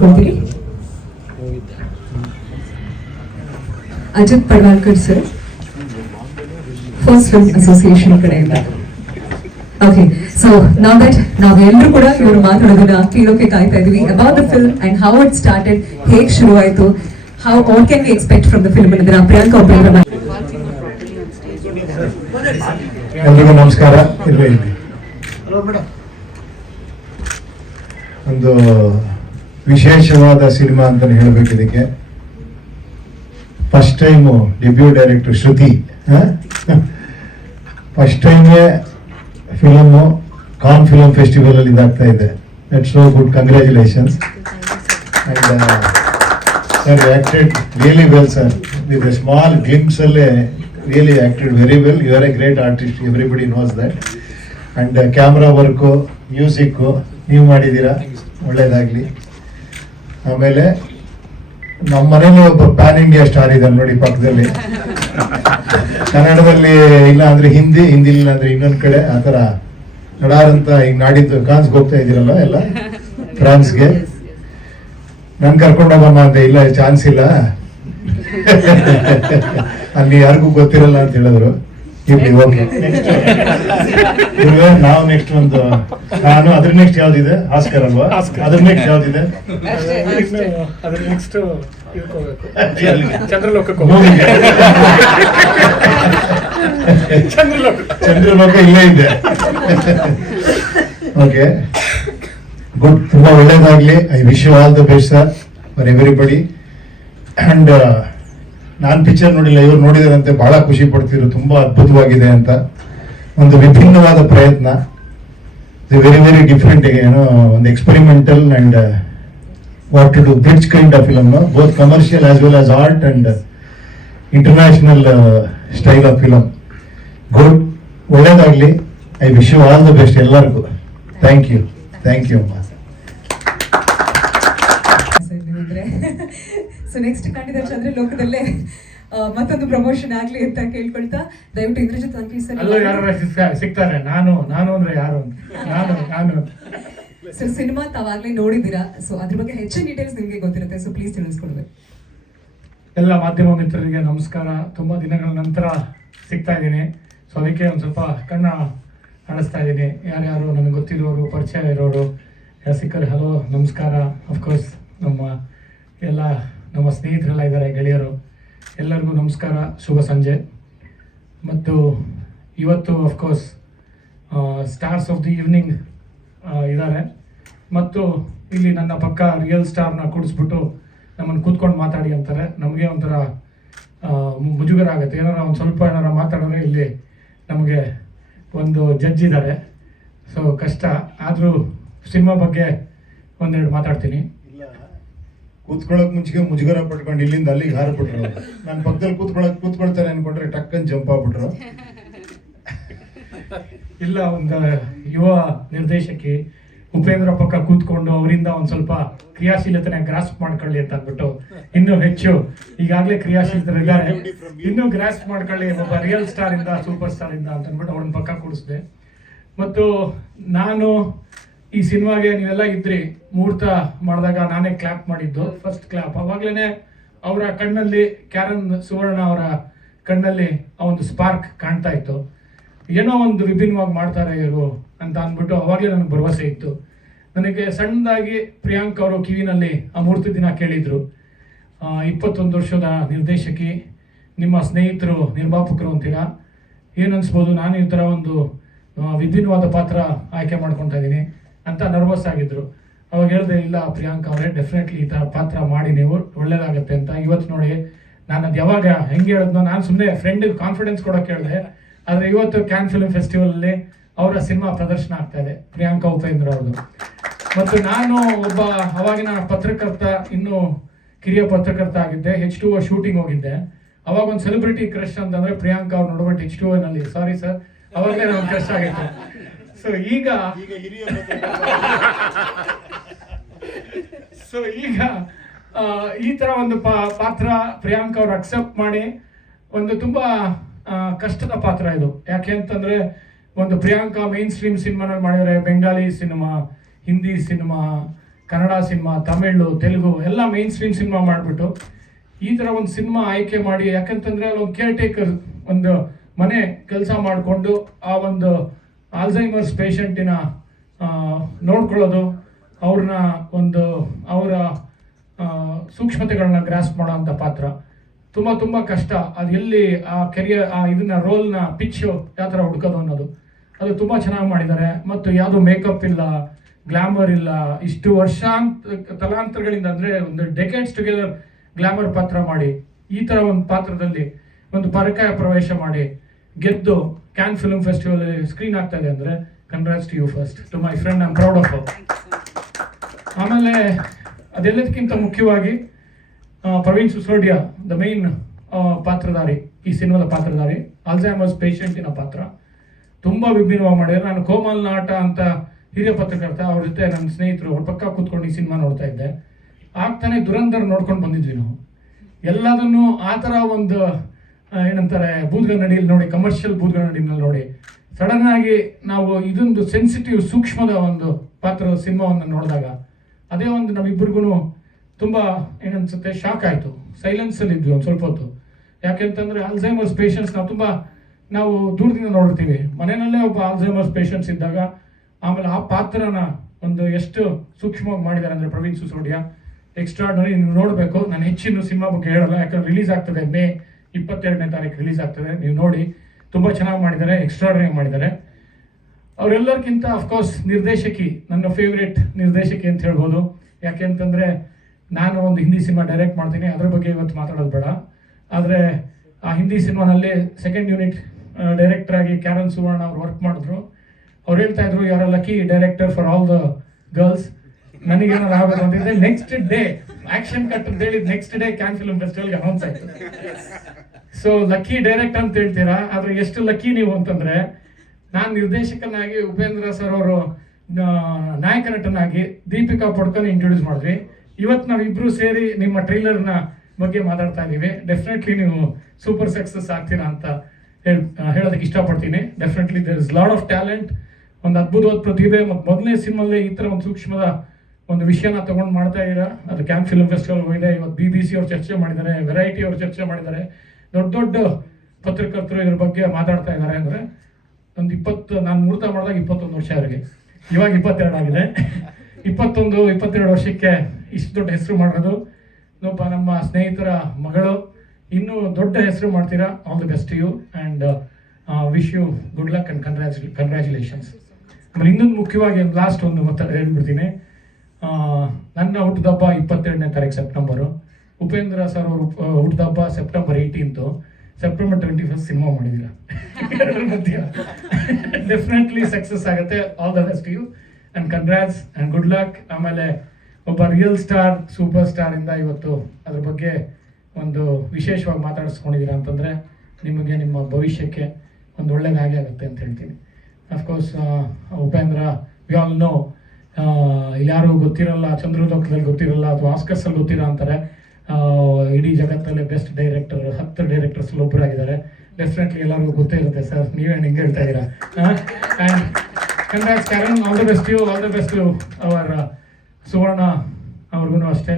ಕೇಳ್ಕೊಳ್ತೀನಿ. Ajit Padwalkar sir, first film association ಕಡೆಯಿಂದ. Okay, so ನಾವ್ ದಟ್ ನಾವೆಲ್ಲರೂ ಕೂಡ ಇವರು ಮಾತಾಡೋದನ್ನ ಕೇಳೋಕೆ ಕಾಯ್ತಾ ಇದೀವಿ about the film and how it started, ಹೇಗೆ ಶುರು ಆಯ್ತು, how what can we expect from the film ಅನ್ನೋದನ್ನ ಪ್ರಿಯಾಂಕಾ ಒಬ್ಬರ. ಎಲ್ರಿಗೂ ನಮಸ್ಕಾರ. ಒಂದು ವಿಶೇಷವಾದ ಸಿನಿಮಾ ಅಂತ ಹೇಳಬೇಕು. ಇದಕ್ಕೆ ಫಸ್ಟ್ ಟೈಮ್ ಡೆಬ್ಯೂ ಡೈರೆಕ್ಟರ್ ಶ್ರುತಿ, ಫಸ್ಟ್ ಟೈಮ್ಗೆ ಫಿಲಮು ಕಾನ್ ಫಿಲಮ್ ಫೆಸ್ಟಿವಲ್ ಅಲ್ಲಿ ಇದಾಗ್ತಾ ಇದೆ. That's so good, congratulations. And sir acted really well sir. With A small glimpse ಅಲ್ಲೇ really acted very well. You are a great artist, everybody knows that. And camera work, music ನೀವು ಮಾಡಿದ್ದೀರಾ, ಒಳ್ಳೇದಾಗ್ಲಿ. ಆಮೇಲೆ ನಮ್ಮ ಮನೇಲಿ ಒಬ್ಬ ಪ್ಯಾನ್ ಇಂಡಿಯಾ ಸ್ಟಾರ್ ಇದ್ದಾನೆ ನೋಡಿ ಪಕ್ಕದಲ್ಲಿ. ಕನ್ನಡದಲ್ಲಿ ಇಲ್ಲ ಅಂದ್ರೆ ಹಿಂದಿ ಇಲ್ಲ ಅಂದ್ರೆ ಇನ್ನೊಂದ್ ಕಡೆ ಆ ಥರ ನಡಾರಂತ ಈಗ ನಾಡಿದ್ದು ಫ್ರಾನ್ಸ್ಗೆ ಹೋಗ್ತಾ ಇದ್ದೀರಲ್ಲ ಎಲ್ಲ, ಫ್ರಾನ್ಸ್ಗೆ ನಾನು ಕರ್ಕೊಂಡು ಹೋಗೋಣ ಅಂತ. ಇಲ್ಲ, ಚಾನ್ಸ್ ಇಲ್ಲ, ಅಲ್ಲಿ ಯಾರಿಗೂ ಗೊತ್ತಿರಲ್ಲ ಅಂತ ಹೇಳಿದ್ರು. ನಾವು ನೆಕ್ಸ್ಟ್ ಒಂದು ನಾನು ಅದ್ರ ನೆಕ್ಸ್ಟ್ ಯಾವ್ದಿದೆ, ಆಸ್ಕರ್ ಅಲ್ವಾ? ಅದ್ರ ನೆಕ್ಸ್ಟ್ ಯಾವ್ದಿದೆ, ಚಂದ್ರಲೋಕ ಇಲ್ಲೇ ಇದೆ. ಓಕೆ, ಗುಡ್, ತುಂಬಾ ಒಳ್ಳೇದಾಗ್ಲಿ. I wish you all the best sir for everybody. And ನಾನು ಪಿಕ್ಚರ್ ನೋಡಿಲ್ಲ, ಇವ್ರು ನೋಡಿದಾರಂತೆ, ಬಹಳ ಖುಷಿ ಪಡ್ತಿದ್ರು, ತುಂಬಾ ಅದ್ಭುತವಾಗಿದೆ ಅಂತ. ಒಂದು ವಿಭಿನ್ನವಾದ ಪ್ರಯತ್ನ, ವೆರಿ ವೆರಿ ಡಿಫ್ರೆಂಟ್, ಏನೋ ಒಂದು experimental and what to do bridge kind of film, both commercial as well as art and international style of film. Good, ಒಳ್ಳೇದಾಗ್ಲಿ. I wish you all the best ಎಲ್ಲರಿಗೂ. ಥ್ಯಾಂಕ್ ಯು ಅಮ್ಮ. So next ಖಂಡಿತ ಚಂದ್ರಲೋಕದಲ್ಲೇ ಮತ್ತೊಂದು promotion ಆಗ್ಲಿ ಅಂತ ಕೇಳ್ಕೊಳ್ತಾ, ದಯವಿಟ್ಟು ಇಂದ್ರಜಿತ್ ಅಂಕಿ ಸರ್. ಸಿಗ್ತಾರೆ. ನಾನು ಅಂದ್ರೆ ಯಾರು? ನಾನು ಸರ್, ಸಿನಿಮಾ ತಾವಾಗ್ಲೇ ನೋಡಿದ್ದೀರಾ, ಸೊ ಅದ್ರ ಬಗ್ಗೆ ಹೆಚ್ಚಿನ ಡೀಟೇಲ್ಸ್ ನಿಮಗೆ ಗೊತ್ತಿರುತ್ತೆ, ಸೊ ಪ್ಲೀಸ್ ತಿಳಿಸ್ಕೊಡ್ಬೇಕು. ಎಲ್ಲ ಮಾಧ್ಯಮ ಮಿತ್ರರಿಗೆ ನಮಸ್ಕಾರ. ತುಂಬಾ ದಿನಗಳ ನಂತರ ಸಿಗ್ತಾ ಇದ್ದೀನಿ, ಸೊ ಅದಕ್ಕೆ ಒಂದು ಸ್ವಲ್ಪ ಕಣ್ಣ ಆಡಿಸ್ತಾ ಇದ್ದೀನಿ. ಯಾರ್ಯಾರು ನನಗೆ ಗೊತ್ತಿರೋರು, ಪರಿಚಯ ಇರೋರು ಸಿಕ್ಕರೆ ಹಲೋ ನಮಸ್ಕಾರ. ಅಫ್ಕೋರ್ಸ್ ನಮ್ಮ ಸ್ನೇಹಿತರೆಲ್ಲ ಇದ್ದಾರೆ, ಗೆಳೆಯರು, ಎಲ್ಲರಿಗೂ ನಮಸ್ಕಾರ, ಶುಭ ಸಂಜೆ. ಮತ್ತು ಇವತ್ತು of course stars of the evening ಇದ್ದಾರೆ, ಮತ್ತು ಇಲ್ಲಿ ನನ್ನ ಪಕ್ಕ ರಿಯಲ್ ಸ್ಟಾರ್ನ ಕೂಡಿಸ್ಬಿಟ್ಟು ನಮ್ಮನ್ನು ಕೂತ್ಕೊಂಡು ಮಾತಾಡಿ ಅಂತಾರೆ. ನಮಗೆ ಒಂಥರ ಮುಜುಗರ ಆಗುತ್ತೆ, ಒಂದು ಸ್ವಲ್ಪ ಮಾತಾಡಿದ್ರೆ ಇಲ್ಲಿ ನಮಗೆ ಒಂದು ಜಡ್ಜ್ ಇದ್ದಾರೆ, ಸೊ ಕಷ್ಟ. ಆದರೂ ಸಿನಿಮಾ ಬಗ್ಗೆ ಒಂದೆರಡು ಮಾತಾಡ್ತೀನಿ. ಕೂತ್ಕೊಳ್ಳೋಕೆ ಮುಂಚೆಗೆ ಮುಜುಗರ ಪಟ್ಕೊಂಡು ಇಲ್ಲಿಂದ ಅಲ್ಲಿಗೆ ಹಾರ್ಬಿಟ್ರು. ನಾನು ಪಕ್ಕದಲ್ಲಿ ಕೂತ್ಕೊಳ್ತಾರೆ ಅನ್ಕೊಂಡ್ರೆ ಟಕ್ಕನ್ ಜಂಪ್ ಆಗ್ಬಿಟ್ರು. ಇಲ್ಲ, ಒಂದು ಯುವ ನಿರ್ದೇಶಕಿ ಉಪೇಂದ್ರ ಪಕ್ಕ ಕೂತ್ಕೊಂಡು ಅವರಿಂದ ಒಂದು ಸ್ವಲ್ಪ ಕ್ರಿಯಾಶೀಲತೆನ ಗ್ರಾಸ್ಪ್ ಮಾಡ್ಕೊಳ್ಳಿ ಅಂತ ಅಂದ್ಬಿಟ್ಟು, ಇನ್ನೂ ಹೆಚ್ಚು ಈಗಾಗಲೇ ಕ್ರಿಯಾಶೀಲತರು ಇದ್ದಾರೆ, ಇನ್ನೂ ಗ್ರಾಸ್ಪ್ ಮಾಡ್ಕೊಳ್ಳಿ ಒಬ್ಬ ರಿಯಲ್ ಸ್ಟಾರ್ ಇಂದ, ಸೂಪರ್ ಸ್ಟಾರ್ ಇಂದ ಅಂತ ಅಂದ್ಬಿಟ್ಟು ಅವ್ರನ್ನ ಪಕ್ಕ ಕೂಡಿಸಿದೆ. ಮತ್ತು ನಾನು ಈ ಸಿನಿಮಾಗೆ ನೀವೆಲ್ಲ ಇದ್ರಿ, ಮುಹೂರ್ತ ಮಾಡಿದಾಗ ನಾನೇ ಕ್ಲಾಪ್ ಮಾಡಿದ್ದು, ಫಸ್ಟ್ ಕ್ಲಾಪ್. ಅವಾಗ್ಲೇ ಅವರ ಕಣ್ಣಲ್ಲಿ, ಕ್ಯಾರನ್ ಸುವರ್ಣ ಅವರ ಕಣ್ಣಲ್ಲಿ ಆ ಒಂದು ಸ್ಪಾರ್ಕ್ ಕಾಣ್ತಾ ಇತ್ತು. ಏನೋ ಒಂದು ವಿಭಿನ್ನವಾಗಿ ಮಾಡ್ತಾರೆ ಇವರು ಅಂತ ಅಂದ್ಬಿಟ್ಟು ಅವಾಗಲೇ ನನಗೆ ಭರವಸೆ ಇತ್ತು. ನನಗೆ ಸಣ್ಣದಾಗಿ ಪ್ರಿಯಾಂಕ್ ಅವರು ಕಿವಿನಲ್ಲಿ ಆ ಮುಹೂರ್ತ ದಿನ ಕೇಳಿದ್ರು, 21 ವರ್ಷದ ನಿರ್ದೇಶಕಿ, ನಿಮ್ಮ ಸ್ನೇಹಿತರು ನಿರ್ಮಾಪಕರು ಅಂತೀರಾ, ಏನನ್ಸ್ಬೋದು, ನಾನು ಈ ಥರ ಒಂದು ವಿಭಿನ್ನವಾದ ಪಾತ್ರ ಆಯ್ಕೆ ಮಾಡ್ಕೊತಾ ಇದ್ದೀನಿ ಅಂತ ನರ್ವಸ್ ಆಗಿದ್ರು. ಅವಾಗ ಹೇಳಿದೆ, ಇಲ್ಲ ಪ್ರಿಯಾಂಕ್ ಅವರೇ, ಡೆಫಿನೆಟ್ಲಿ ಈ ಥರ ಪಾತ್ರ ಮಾಡಿ, ನೀವು ಒಳ್ಳೇದಾಗತ್ತೆ ಅಂತ. ಇವತ್ತು ನೋಡಿ, ನಾನು ಅದು ಯಾವಾಗ ಹೆಂಗೆ ಹೇಳಿದ್ನೋ, ನಾನು ಸುಮ್ಮನೆ ಫ್ರೆಂಡಿಗೆ ಕಾನ್ಫಿಡೆನ್ಸ್ ಕೊಡೋಕೆ ಹೇಳಿದೆ, ಆದರೆ ಇವತ್ತು ಕ್ಯಾನ್ ಫಿಲ್ಮ್ ಫೆಸ್ಟಿವಲಲ್ಲಿ ಅವರ ಸಿನಿಮಾ ಪ್ರದರ್ಶನ ಆಗ್ತಾ ಇದೆ, ಪ್ರಿಯಾಂಕಾ ಉಪೇಂದ್ರ ಅವ್ರದ್ದು. ಮತ್ತು ನಾನು ಒಬ್ಬ ಅವಾಗಿನ ಪತ್ರಕರ್ತ, ಇನ್ನೂ ಕಿರಿಯ ಪತ್ರಕರ್ತ ಆಗಿದ್ದೆ, H2O ಶೂಟಿಂಗ್ ಹೋಗಿದ್ದೆ. ಅವಾಗ ಒಂದು ಸೆಲೆಬ್ರಿಟಿ ಕ್ರಶ್ ಅಂತಂದರೆ ಪ್ರಿಯಾಂಕಾ ಅವ್ರು ನೋಡ್ಬಿಟ್ಟು H2O ಸಾರಿ ಸರ್, ಅವಾಗಲೇ ನನಗೆ ಕ್ರಶ್ ಆಗಿತ್ತು. ಸೊ ಈಗ ಈ ಥರ ಒಂದು ಪಾತ್ರ ಪ್ರಿಯಾಂಕಾ ಅವ್ರು ಅಕ್ಸೆಪ್ಟ್ ಮಾಡಿ, ಒಂದು ತುಂಬ ಕಷ್ಟದ ಪಾತ್ರ ಇದು. ಯಾಕೆ ಅಂತಂದರೆ, ಒಂದು ಪ್ರಿಯಾಂಕಾ ಮೇನ್ ಸ್ಟ್ರೀಮ್ ಸಿನಿಮಾನಲ್ಲಿ ಮಾಡಿದರೆ, Bengali cinema, Hindi cinema, Kannada cinema, Tamil, Telugu ಎಲ್ಲ ಮೇನ್ ಸ್ಟ್ರೀಮ್ ಸಿನಿಮಾ ಮಾಡಿಬಿಟ್ಟು ಈ ಥರ ಒಂದು ಸಿನಿಮಾ ಆಯ್ಕೆ ಮಾಡಿ, ಯಾಕಂತಂದರೆ ಅಲ್ಲಿ ಒಂದು ಕೇರ್ ಟೇಕರ್, ಒಂದು ಮನೆ ಕೆಲಸ ಮಾಡಿಕೊಂಡು ಆ ಒಂದು ಆಲ್ಝೈಮರ್ಸ್ ಪೇಷಂಟಿನ ನೋಡ್ಕೊಳ್ಳೋದು, ಅವ್ರನ್ನ ಒಂದು ಅವರ ಸೂಕ್ಷ್ಮತೆಗಳನ್ನ ಗ್ರಾಸ್ಪ್ ಮಾಡೋ ಅಂಥ ಪಾತ್ರ ತುಂಬ ತುಂಬ ಕಷ್ಟ. ಅದು ಎಲ್ಲಿ ಆ ಕೆರಿಯರ್ ಇದನ್ನ ರೋಲ್ನ ಪಿಚ್ಚು ಯಾವ ಥರ ಹುಡ್ಕೋದು ಅನ್ನೋದು ಅದು ತುಂಬ ಚೆನ್ನಾಗಿ ಮಾಡಿದ್ದಾರೆ. ಮತ್ತು ಯಾವುದು ಮೇಕಪ್ ಇಲ್ಲ, ಗ್ಲಾಮರ್ ಇಲ್ಲ, ಇಷ್ಟು ತಲಾಂತರಗಳಿಂದ ಅಂದರೆ ಒಂದು ಡೆಕೆಡ್ಸ್ ಟುಗೆದರ್ ಗ್ಲಾಮರ್ ಪಾತ್ರ ಮಾಡಿ ಈ ಥರ ಒಂದು ಪಾತ್ರದಲ್ಲಿ ಒಂದು ಪರಕಾಯ ಪ್ರವೇಶ ಮಾಡಿ ಗೆದ್ದು ಕ್ಯಾನ್ ಫಿಲ್ಮ್ ಫೆಸ್ಟಿವಲ್ ಸ್ಕ್ರೀನ್ ಆಗ್ತಾ ಇದೆ ಅಂದರೆ congrats to you first, to my friend, I am proud of. ಆಮೇಲೆ ಅದೆಲ್ಲದಕ್ಕಿಂತ ಮುಖ್ಯವಾಗಿ ಪ್ರವೀಣ್ ಸಿಸೋಡಿಯಾ, ದ ಮೇನ್ ಪಾತ್ರಧಾರಿ, ಈ ಸಿನಿಮಾದ ಪಾತ್ರಧಾರಿ, ಆಲ್ಝೈಮರ್ಸ್ ಪೇಷಂಟಿನ ಪಾತ್ರ ತುಂಬ ವಿಭಿನ್ನವಾಗಿ ಮಾಡಿದ್ದಾರೆ. ನಾನು ಕೋಮಲ್ ನಾಟ ಅಂತ ಹಿರಿಯ ಪತ್ರಕರ್ತ, ಅವ್ರ ಜೊತೆ ನನ್ನ ಸ್ನೇಹಿತರು ಅವ್ರ ಪಕ್ಕ ಕೂತ್ಕೊಂಡು ಈ ಸಿನಿಮಾ ನೋಡ್ತಾ ಇದ್ದೆ. ಆಗ್ತಾನೆ ದುರಂಧರ್ ನೋಡ್ಕೊಂಡು ಬಂದಿದ್ವಿ ನಾವು. ಎಲ್ಲದನ್ನು ಆ ಥರ ಒಂದು ಏನಂತಾರೆ ಬೂದ್ಗನ್ನಡಿಯಲ್ಲಿ ನೋಡಿ, ಕಮರ್ಷಿಯಲ್ ಬೂದ್ಗನ್ನಡಿನಲ್ಲಿ ನೋಡಿ, ಸಡನ್ ಆಗಿ ನಾವು ಇದೊಂದು ಸೆನ್ಸಿಟಿವ್ ಸೂಕ್ಷ್ಮದ ಒಂದು ಪಾತ್ರದ ಸಿನಿಮಾವನ್ನು ನೋಡಿದಾಗ ಅದೇ ಒಂದು ನಮ್ಮಿಬ್ಬರಿಗೂ ತುಂಬ ಏನನ್ಸುತ್ತೆ, ಶಾಕ್ ಆಯಿತು. ಸೈಲೆನ್ಸಲ್ಲಿ ಇದ್ವಿ ಒಂದು ಸ್ವಲ್ಪ ಹೊತ್ತು. ಯಾಕೆಂತಂದರೆ ಆಲ್ಝೈಮರ್ಸ್ ಪೇಷಂಟ್ಸ್ ನಾವು ದೂರದಿಂದ ನೋಡಿರ್ತೀವಿ, ಮನೆಯಲ್ಲೇ ಒಬ್ಬ ಆಲ್ಝೈಮರ್ಸ್ ಪೇಷಂಟ್ಸ್ ಇದ್ದಾಗ ಆಮೇಲೆ ಆ ಪಾತ್ರನ ಒಂದು ಎಷ್ಟು ಸೂಕ್ಷ್ಮವಾಗಿ ಮಾಡಿದ್ದಾರೆ ಅಂದರೆ ಪ್ರವೀಣ್ ಸಿಸೋಡಿಯಾ ಎಕ್ಸ್ಟ್ರಾರ್ಡನರಿ. ನೀವು ನೋಡಬೇಕು. ನಾನು ಹೆಚ್ಚಿನ ಸಿನಿಮಾ ಬಗ್ಗೆ ಹೇಳಲ್ಲ, ಯಾಕಂದ್ರೆ ರಿಲೀಸ್ ಆಗ್ತದೆ ಮೇ 22ನೇ ತಾರೀಕು ರಿಲೀಸ್ ಆಗ್ತದೆ. ನೀವು ನೋಡಿ, ತುಂಬ ಚೆನ್ನಾಗಿ ಮಾಡಿದ್ದಾರೆ, ಎಕ್ಸ್ಟ್ರಾರ್ಡನರಿ ಮಾಡಿದ್ದಾರೆ. ಅವರೆಲ್ಲರಿಗಿಂತ ಅಫ್ಕೋರ್ಸ್ ನಿರ್ದೇಶಕಿ, ನನ್ನ ಫೇವ್ರೇಟ್ ನಿರ್ದೇಶಕಿ ಅಂತ ಹೇಳ್ಬೋದು. ಯಾಕೆ ಅಂತಂದರೆ ನಾನು ಒಂದು ಹಿಂದಿ ಸಿನಿಮಾ ಡೈರೆಕ್ಟ್ ಮಾಡ್ತೀನಿ, ಅದ್ರ ಬಗ್ಗೆ ಇವತ್ತು ಮಾತಾಡೋದು ಬೇಡ. ಆದರೆ ಆ ಹಿಂದಿ ಸಿನಿಮಾನಲ್ಲಿ ಸೆಕೆಂಡ್ ಯೂನಿಟ್ ಡೈರೆಕ್ಟರ್ ಆಗಿ ಕ್ಯಾರನ್ ಸುವರ್ಣ ಅವ್ರು ವರ್ಕ್ ಮಾಡಿದ್ರು. ಅವ್ರು ಹೇಳ್ತಾ ಇದ್ರು, you are a lucky director for all the girls. ನನಗೇನಾದ್ರು ಆಗಬೇಕು ಅಂತಿದ್ರೆ ನೆಕ್ಸ್ಟ್ ಡೇ ಆಕ್ಷನ್ ಕಟ್ ಅಂತ ಹೇಳಿದ್ ನೆಕ್ಸ್ಟ್ ಡೇ ಕ್ಯಾನ್ ಫಿಲ್ಮ್ ಫೆಸ್ಟಿವಲ್ಗೆ ಅನೌನ್ಸ್ ಆಯ್ತು. ಸೊ ಲಕ್ಕಿ ಡೈರೆಕ್ಟ್ ಅಂತ ಹೇಳ್ತೀರಾ, ಆದ್ರೆ ಎಷ್ಟು ಲಕ್ಕಿ ನೀವು ಅಂತಂದ್ರೆ, ನಾನು ನಿರ್ದೇಶಕನಾಗಿ ಉಪೇಂದ್ರ ಸರ್ ಅವರು ನಾಯಕ ನಟನಾಗಿ ದೀಪಿಕಾ ಪಡ್ಕನ್ ಇಂಟ್ರೊಡ್ಯೂಸ್ ಮಾಡಿದ್ವಿ. ಇವತ್ತು ನಾವಿಬ್ರು ಸೇರಿ ನಿಮ್ಮ ಟ್ರೈಲರ್ನ ಬಗ್ಗೆ ಮಾತಾಡ್ತಾ ಇದ್ದೀವಿ. ಡೆಫಿನೆಟ್ಲಿ ನೀವು ಸೂಪರ್ ಸಕ್ಸಸ್ ಆಗ್ತೀರಾ ಅಂತ ಹೇಳೋದಕ್ಕೆ ಇಷ್ಟಪಡ್ತೀನಿ. Definitely there is lot of talent, ಒಂದು ಅದ್ಭುತವಾದ ಪ್ರತಿಭೆ. ಮತ್ತು ಮೊದಲನೇ ಸಿನಿಮಲ್ಲೇ ಈ ಥರ ಒಂದು ಸೂಕ್ಷ್ಮದ ಒಂದು ವಿಷಯನ ತಗೊಂಡು ಮಾಡ್ತಾ ಇದ್ದೀರಾ. ಅದು ಕ್ಯಾನ್ ಫಿಲ್ಮ್ ಫೆಸ್ಟಿವಲ್ ಹೋಗಿದೆ. ಇವತ್ತು BBC ಅವ್ರು ಚರ್ಚೆ ಮಾಡಿದ್ದಾರೆ, ವೆರೈಟಿ ಅವ್ರು ಚರ್ಚೆ ಮಾಡಿದ್ದಾರೆ, ದೊಡ್ಡ ದೊಡ್ಡ ಪತ್ರಕರ್ತರು ಇದ್ರ ಬಗ್ಗೆ ಮಾತಾಡ್ತಾ ಇದ್ದಾರೆ. ಅಂದರೆ ಒಂದು ನಾನು ಮುಹೂರ್ತ ಮಾಡಿದಾಗ 21 ವರ್ಷ ಅವರಿಗೆ, ಇವಾಗ 22 ಆಗಿದೆ. 22 ವರ್ಷಕ್ಕೆ ಇಷ್ಟು ದೊಡ್ಡ ಹೆಸರು ಮಾಡೋದು ಒಬ್ಬ ನಮ್ಮ ಸ್ನೇಹಿತರ ಮಗಳು. ಇನ್ನೂ ದೊಡ್ಡ ಹೆಸರು ಮಾಡ್ತೀರಾ. All the best you and wish you good luck and congratulations. ಆಮೇಲೆ ಇನ್ನೊಂದು ಮುಖ್ಯವಾಗಿ ಲಾಸ್ಟ್ ಒಂದು ಮತ್ತೆ ಹೇಳ್ಬಿಡ್ತೀನಿ. ನನ್ನ ಹುಟ್ಟುಹಬ್ಬ 22ನೇ ತಾರೀಕು ಸೆಪ್ಟೆಂಬರು. ಉಪೇಂದ್ರ ಸರ್ ಅವರು ಹುಟ್ಟುಹಬ್ಬ ಸೆಪ್ಟೆಂಬರ್ 18. ಸೆಪ್ಟೆಂಬರ್ 21 ಸಿನಿಮಾ ಮಾಡಿದ್ದೀರಾ. ಮಧ್ಯ ಡೆಫಿನೆಟ್ಲಿ ಸಕ್ಸಸ್ ಆಗುತ್ತೆ. All the best you and congrats and good luck. ಆಮೇಲೆ ಒಬ್ಬ ರಿಯಲ್ ಸ್ಟಾರ್, ಸೂಪರ್ ಸ್ಟಾರ್ ಇಂದ ಇವತ್ತು ಅದ್ರ ಬಗ್ಗೆ ಒಂದು ವಿಶೇಷವಾಗಿ ಮಾತಾಡಿಸ್ಕೊಂಡಿದ್ದೀರಾ ಅಂತಂದರೆ ನಿಮಗೆ ನಿಮ್ಮ ಭವಿಷ್ಯಕ್ಕೆ ಒಂದು ಒಳ್ಳೆಯದಾಗೇ ಆಗುತ್ತೆ ಅಂತ ಹೇಳ್ತೀನಿ. Of course Upendra we all know, ಯಾರು ಗೊತ್ತಿರಲ್ಲ, ಚಂದ್ರಲೋಕದಲ್ಲಿ ಗೊತ್ತಿರಲ್ಲ ಅಥವಾ ಆಸ್ಕರ್ಸಲ್ಲಿ ಗೊತ್ತಿರೋ ಅಂತಾರೆ. ಇಡೀ ಜಗತ್ತಲ್ಲೇ ಬೆಸ್ಟ್ ಡೈರೆಕ್ಟರ್ 10 ಡೈರೆಕ್ಟರ್ಸಲ್ಲಿ ಒಬ್ಬರಾಗಿದ್ದಾರೆ. ಡೆಫಿನೆಟ್ಲಿ ಎಲ್ಲರಿಗೂ ಗೊತ್ತೇ ಇರುತ್ತೆ ಸರ್, ನೀವೇ ಹಿಂಗೆ ಹೇಳ್ತಾ ಇದ್ದೀರಾ. And congrats Karan, all the best you, all the best you ಅವರ್ ಸುವರ್ಣ ಅವ್ರಿಗೂ ಅಷ್ಟೇ.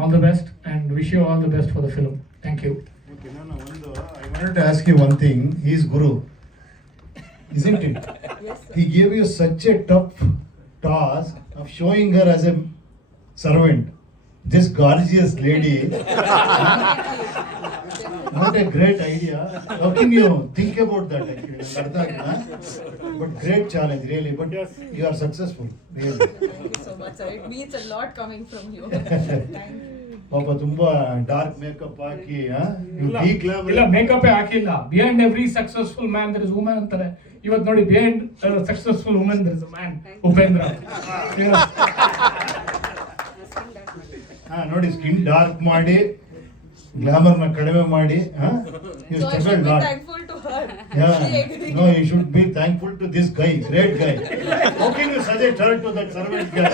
All the best and wish you all the best for the film. Thank you. I wanted to ask you one thing. He is Guru, isn't it? Yes, sir. He gave you such a tough task of showing her as a servant. This gorgeous lady. What a great idea. How can you think about that actually? But great challenge really. But you are successful really. Thank you so much, sir. It means a lot coming from you. Thank you. ಪಾಪ ತುಂಬಾ dark makeup ಹಾಕಿ ಇಲ್ಲ, makeup ಹಾಕಿಲ್ಲ. Behind every successful man there is woman ಅಂತಾರೆ. ಇವತ್ತು ನೋಡಿ, behind successful woman there is a man, Upendra. ನೋಡಿ, skin dark ಮಾಡಿ glamour ನ ಕಡಿಮೆ ಮಾಡಿ you So I struggled should be lot. thankful to her. Yeah. She agreed. No, you should be thankful to this guy, great guy. How can you suggest her to that servant guy?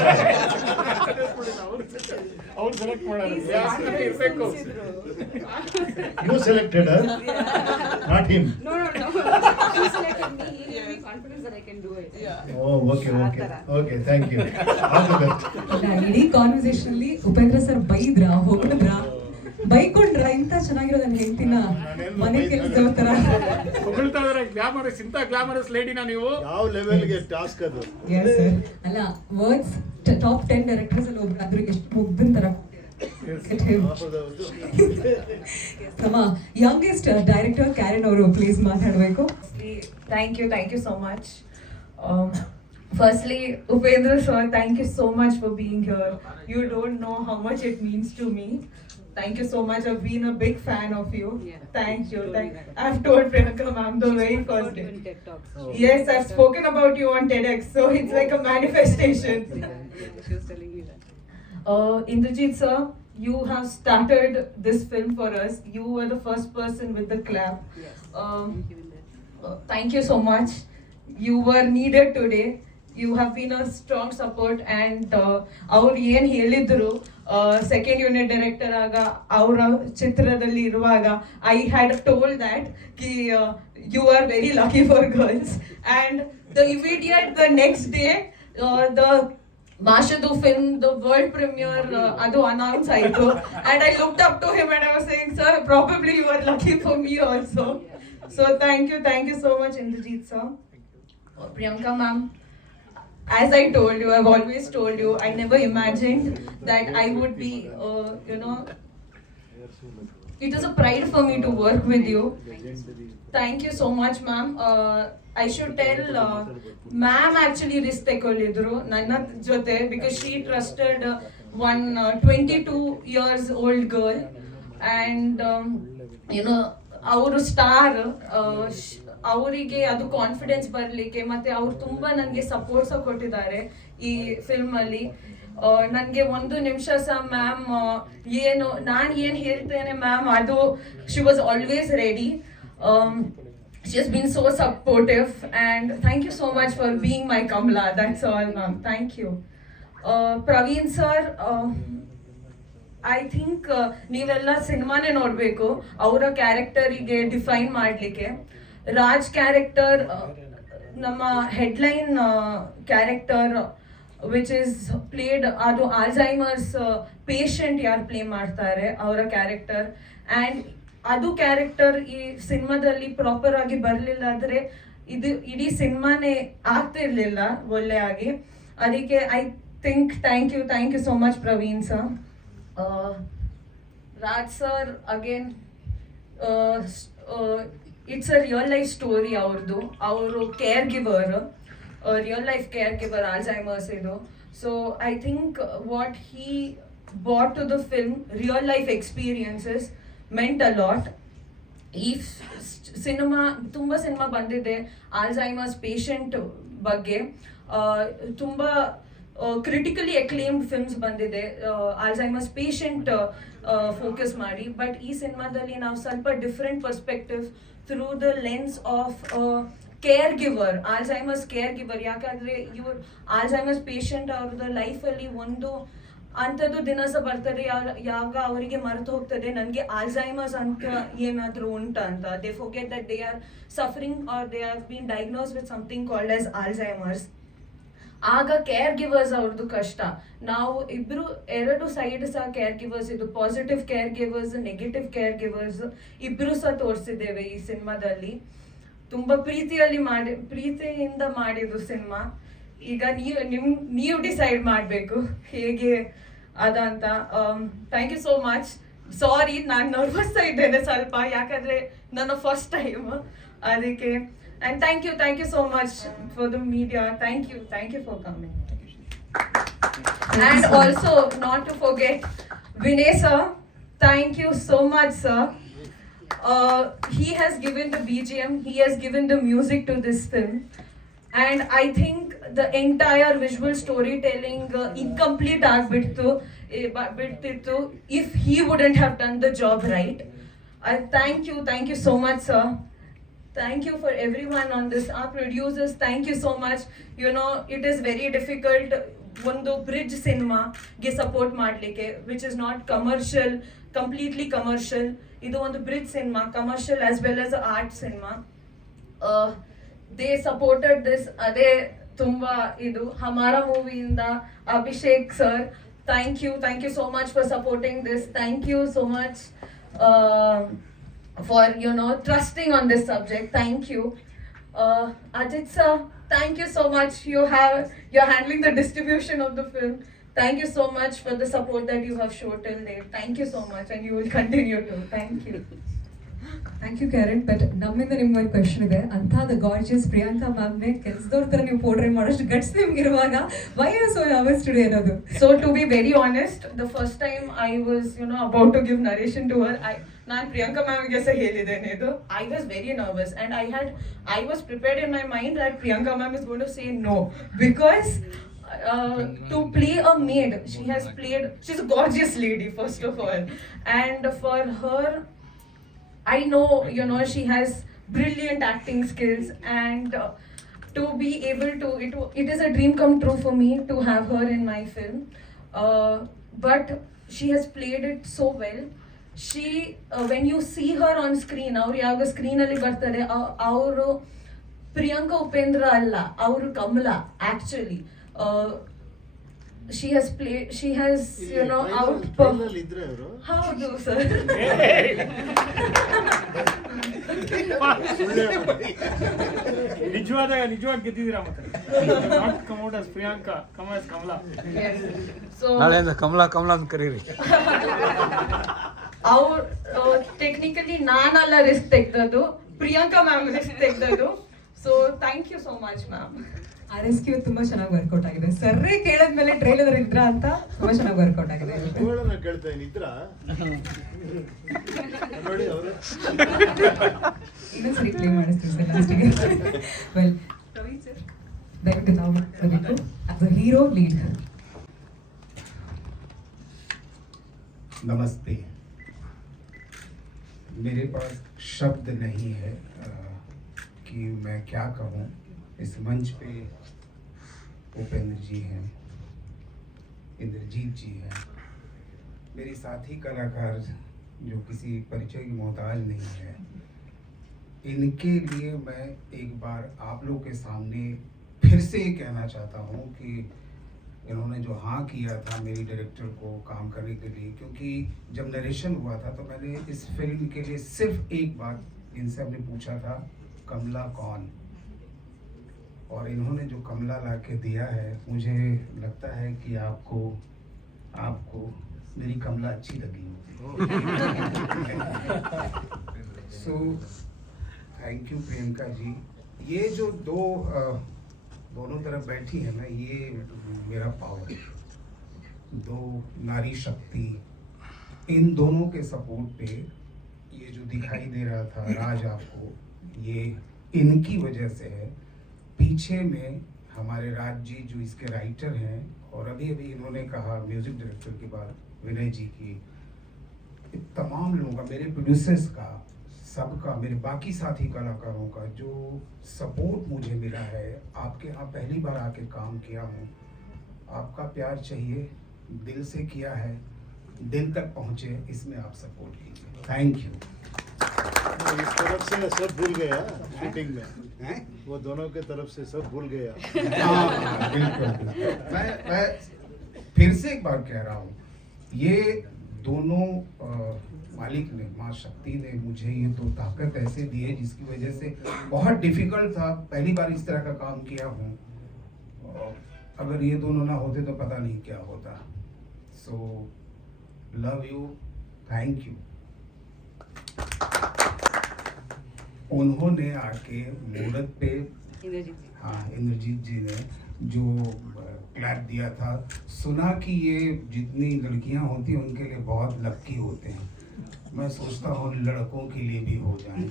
ಅವ್ರು select ಮಾಡೋದು He's ಯಾಕಂದ್ರೆ ಇರ್ಬೇಕು. You selected her, not him. No. He selected me. He gave me confidence that I can do it. Okay okay okay thank you all the best. ಇಲ್ಲ, ಇಡೀ conversation ಅಲ್ಲಿ Upendra sir ಬೈದ್ರ ಹೊಗಳಿದ್ರ ಬೈಕೊಂಡ್ರ ಇಂತ ಚೆನ್ನಾಗಿರೋ ನನ್ನ ಹೆಂಡತಿನ ಮನೆ ಕೆಲಸದವ್ರ ತರ. ಹೊಗಳ್ತಾ ಇದಾರೆ, ಗ್ಲಾಮರಸ್, ಇಂತ ಗ್ಲಾಮರಸ್ ಲೇಡಿನ ನೀವು. ಯಾವ ಲೆವೆಲ್ಗೆ ಟಾಸ್ಕ್ ಅದು. Yes, sir. ಅಲ್ಲ ವರ್ಡ್ಸ್ ಟಾಪ್ 10 ಡೈರೆಕ್ಟರ್ಸ್ ಅಲ್ಲಿ ಒಬ್ರು ಅದ್ರಿಗೆ ಎಷ್ಟು ಮುಗ್ದಿನ ತರ. ನಮ್ಮ ಯಂಗೆಸ್ಟ್ ಡೈರೆಕ್ಟರ್ ಕ್ಯಾರನ್ ಅವರು ಪ್ಲೀಸ್ ಮಾತಾಡಬೇಕು. Thank you so much. Firstly, Upendra sir, thank you so much for being here. You don't know how much it means to me. Thank you so much. I've been a big fan of you. Thank you. I've told Priyanka ma'am the very first day. Yes, I've spoken about you on TEDx, so it's like a manifestation. Indrajit sir, you have started this film for us. You were the first person with the clap. Thank you so much. You were needed today. You have been a strong support and ಅವ್ರು ಏನು ಹೇಳಿದ್ರು second unit director ಆಗ ಅವರ ಚಿತ್ರದಲ್ಲಿ ಇರುವಾಗ I had told that ಕಿ you are very lucky for girls and the next day the Mashudu film, the world premiere, adu announce aitu, and I looked up to him and I was saying, sir, probably you are lucky for me also. So thank you so much, Indrajit sir. Priyanka ma'am, as I told you, I've always told you, I never imagined that I would be, it is a pride for me to work with you. Thank you so much, ma'am. I should tell, ma'am actually risk ತಗೊಳ್ಳಿದ್ರು ನನ್ನ ಜೊತೆ because she trusted one 22 years old girl and ಅವರು star, ಅವರಿಗೆ ಅದು confidence ಬರಲಿಕ್ಕೆ ಮತ್ತೆ ಅವ್ರು ತುಂಬಾ ನನಗೆ ಸಪೋರ್ಟ್ಸ್ ಕೊಟ್ಟಿದ್ದಾರೆ ಈ ಫಿಲ್ಮ್ ಅಲ್ಲಿ. ನನಗೆ ಒಂದು ನಿಮಿಷ ಸಹ ಮ್ಯಾಮ್ ನಾನು ಏನು ಹೇಳ್ತೇನೆ ಮ್ಯಾಮ್ ಅದು she was always ready. She has been so supportive and thank you so much for being my Kamala. That's all, ma'am. Thank you. Praveen sir, I think ನೀವೆಲ್ಲ ಸಿನಿಮಾನೇ ನೋಡಬೇಕು ಅವರ ಕ್ಯಾರೆಕ್ಟರಿಗೆ ಡಿಫೈನ್ ಮಾಡಲಿಕ್ಕೆ. ರಾಜ್ ಕ್ಯಾರೆಕ್ಟರ್ ನಮ್ಮ headline character which is played, ಅದು Alzheimer's patient ಯಾರು play ಮಾಡ್ತಾರೆ ಅವರ character. And ಅದು ಕ್ಯಾರೆಕ್ಟರ್ ಈ ಸಿನಿಮಾದಲ್ಲಿ ಪ್ರಾಪರ್ ಆಗಿ ಬರಲಿಲ್ಲ ಆದರೆ ಇದು ಇಡೀ ಸಿನಿಮಾನೇ ಆಗ್ತಿರ್ಲಿಲ್ಲ ಒಳ್ಳೆ ಆಗಿ. ಅದಕ್ಕೆ I think thank you so much Praveen sir. Raj sir again, it's a real life story ಅವ್ರದ್ದು. ಅವರು care giver, real life care giver Alzheimer's ಇದು. So I think what he brought to the film, real life experiences, meant a lot. ಈ ತುಂಬ cinema ಬಂದಿದೆ Alzheimer's patient ಬಗ್ಗೆ, ತುಂಬ critically ಅಕ್ಲೇಮ್ಡ್ films ಬಂದಿದೆ Alzheimer's patient focus ಮಾಡಿ. ಬಟ್ ಈ ಸಿನಿಮಾದಲ್ಲಿ ನಾವು ಸ್ವಲ್ಪ different perspective through the lens of care giver, Alzheimer's care ಗಿವರ್. ಯಾಕಂದರೆ ಇವರು ಆಲ್ಝೈಮರ್ಸ್ ಪೇಷಂಟ್ ಅವ್ರದ್ದು ಲೈಫಲ್ಲಿ ಒಂದು ಅಂಥದ್ದು ದಿನಸ ಬರ್ತಾರೆ ಯಾವಾಗ ಅವರಿಗೆ ಮರೆತು ಹೋಗ್ತದೆ ನನಗೆ ಆಲ್ಝೈಮರ್ಸ್ ಅಂತ ಏನಾದರೂ ಉಂಟಾ ಅಂತ. They forget that they are suffering or they have been diagnose with something called as Alzheimer's. ಆಗ ಕೇರ್ ಗಿವರ್ಸ್ ಅವ್ರದ್ದು ಕಷ್ಟ. ನಾವು ಎರಡು ಸೈಡ್ ಸಹ ಕೇರ್ ಗಿವರ್ಸ್, ಇದು positive care givers, negative care givers ಇಬ್ಬರು ಸಹ ತೋರಿಸಿದ್ದೇವೆ ಈ ಸಿನಿಮಾದಲ್ಲಿ. ತುಂಬ ಪ್ರೀತಿಯಿಂದ ಮಾಡಿದ್ರು ಸಿನಿಮಾ. ಈಗ ನೀವು ಡಿಸೈಡ್ ಮಾಡಬೇಕು ಹೇಗೆ ಅದಂತ. Thank you so much. Sorry, ನಾನು ನರ್ವಸ್ ಇದ್ದೇನೆ ಸ್ವಲ್ಪ, ಯಾಕಂದರೆ ನನ್ನ ಫಸ್ಟ್ ಟೈಮ್ ಅದಕ್ಕೆ. And thank you so much for the media. Thank you for coming. And also not to forget Vinay sir, thank you so much sir. He has given the BGM, he has given the music to this film. And I think the entire visual storytelling incomplete ಆಗ್ಬಿಡ್ತು if he wouldn't have done the job right. Thank you so much sir. Thank you for everyone on this, our producers, thank you so much. It is very difficult ಒಂದು bridge ಸಿನಿಮಾಗೆ support ಮಾಡಲಿಕ್ಕೆ, which is not commercial, completely commercial. ಇದು ಒಂದು bridge cinema, commercial as well as art cinema. They supported this. ಅದೇ ತುಂಬಾ ಇದು ಹಮಾರಾ ಮೂವಿಯಿಂದ Abhishek sir thank you so much for supporting this thank you so much for trusting on this subject thank you Ajit sir thank you so much you're handling the distribution of the film. Thank you so much for the support that you have showed till date. Thank you so much and you will continue to. Thank you. Thank you Karan. But ನಮ್ಮಿಂದ ನಿಮ್ಗೆ ಒಂದು question ಇದೆ. ಅಂತ the gorgeous Priyanka ಮ್ಯಾಮ್ನೇ ಕೆಲಸದವ್ರ ಥರ ನೀವು portrait ಮಾಡೋಷ್ಟು ಗಟ್ಸ್ ನಿಮ್ಗೆ ಇರುವಾಗ why are so nervous today ಅನ್ನೋದು? So to be very honest, the first time I was about to give narration to her, ನಾನು ಪ್ರಿಯಾಂಕಾ ಮ್ಯಾಮ್ಗೆ ಸಹ ಹೇಳಿದ್ದೇನೆ ಇದು. I was very nervous and I was prepared in my mind that Priyanka ma'am is going to say no because to play a maid, she's a gorgeous lady first of all, and for her I know she has brilliant acting skills and to be able to it is a dream come true for me to have her in my film, but she has played it so well. She when you see her on screen, ಅವ್ರು ಯಾವಾಗ screen ಅಲ್ಲಿ ಬರ್ತಾರೆ ಅವರು ಪ್ರಿಯಾಂಕಾ ಉಪೇಂದ್ರ ಅಲ್ಲ, ಅವರು Kamala actually. she has ಹೌದು ಸರ್. ನಿಜವಾದ ಗೆದ್ದಿದ್ದೀರಾ ಮತ್ತೆ. Not come out as Priyanka, come as Kamala. ಸೊ ನಾಳೆಯಿಂದ ಕಮಲಾ ಅಂತ ಕರೀರಿ. ಅವ್ರು ಟೆಕ್ನಿಕಲಿ ನಾನಲ್ಲ ರಿಸ್ಕ್ ತೆಗ್ದದ್ದು, ಪ್ರಿಯಾಂಕಾ ಮ್ಯಾಮ್ ರಿಸ್ಕ್ ತೆಗ್ದದ್ದು. So thank you so much ma'am. ಆ ರೆಸ್ಕ್ಯೂ ತುಂಬಾ ಚೆನ್ನಾಗಿ ವರ್ಕೌಟ್ ಆಗಿದೆ. ಸರ್ರೇ ಕೇಳಿದ್ಮೇಲೆ ಟ್ರೈಲರ್ ಇದ್ರ ಅಂತ ತುಂಬಾ ಚೆನ್ನಾಗಿ ವರ್ಕೌಟ್ ಆಗಿದೆ. ಕೇಳ್ತಾ ಇದ್ರಾ ನೋಡಿ ಅವರು ಇನ್ನೊಂದ್ಸರಿ ಪ್ಲೇ ಮಾಡಿಸ್ತೀವಿ ಸರ್ ಲಾಸ್ಟಿಗೆ. ವೆಲ್ ಪ್ರವೀಣ್ ಸರ್ ದಯವಿಟ್ಟು ನಾವು ಮಾಡಬೇಕು ಆಸ್ ಅ ಹೀರೋ ಲೀಡ್. नमस्ते. मेरे पास शब्द नहीं है कि मैं क्या कहूँ. इस मंच पे उपेंद्र जी हैं, इंद्रजीत जी हैं, मेरी साथी कलाकार जो किसी परिचय की मोहताज नहीं है. इनके लिए मैं एक बार आप लोग के सामने फिर से कहना चाहता हूँ कि इन्होंने जो हाँ किया था मेरी डायरेक्टर को काम करने के लिए, क्योंकि जब नरेशन हुआ था तो मैंने इस फिल्म के लिए सिर्फ एक बात इनसे हमने पूछा था, कमला कौन. और इन्होंने जो कमला ला के दिया है, मुझे लगता है कि आपको मेरी कमला अच्छी लगी होगी. So thank you Priyanka ji. ये जो दोनों तरफ बैठी है ना, ये मेरा पावर, दो नारी शक्ति, इन दोनों के सपोर्ट पे ये जो दिखाई दे रहा था राज आपको, ये इनकी वजह से है. पीछे में हमारे राज जी जो इसके राइटर हैं, और अभी इन्होंने कहा म्यूजिक डायरेक्टर के बाद विनय जी की, तमाम लोगों का, मेरे प्रोड्यूसर्स का, सबका, मेरे बाकी साथी कलाकारों का जो सपोर्ट मुझे मिला है. आपके यहाँ पहली बार आके काम किया हूँ, आपका प्यार चाहिए, दिल से किया है, दिल तक पहुँचे, इसमें आप सपोर्ट कीजिए. Thank you. इस तरफ से सब भूल गया शूटिंग में हैं? वो दोनों के तरफ से सब भूल गया. हाँ, बिल्कुल. मैं फिर से एक बार कह रहा हूँ, ये दोनों मालिक ने, माँ शक्ति ने मुझे ये तो ताकत ऐसे दी है जिसकी वजह से बहुत डिफिकल्ट था. पहली बार इस तरह का काम किया हूँ. अगर ये दोनों ना होते तो पता नहीं क्या होता. So love you, thank you. उन्होंने आके मुहूर्त पे, हाँ इंद्रजीत जी ने जो क्लैप दिया था, सुना कि ये जितनी लड़कियां होती हैं उनके लिए बहुत लक्की होते हैं. मैं सोचता हूँ लड़कों के लिए भी हो जाए.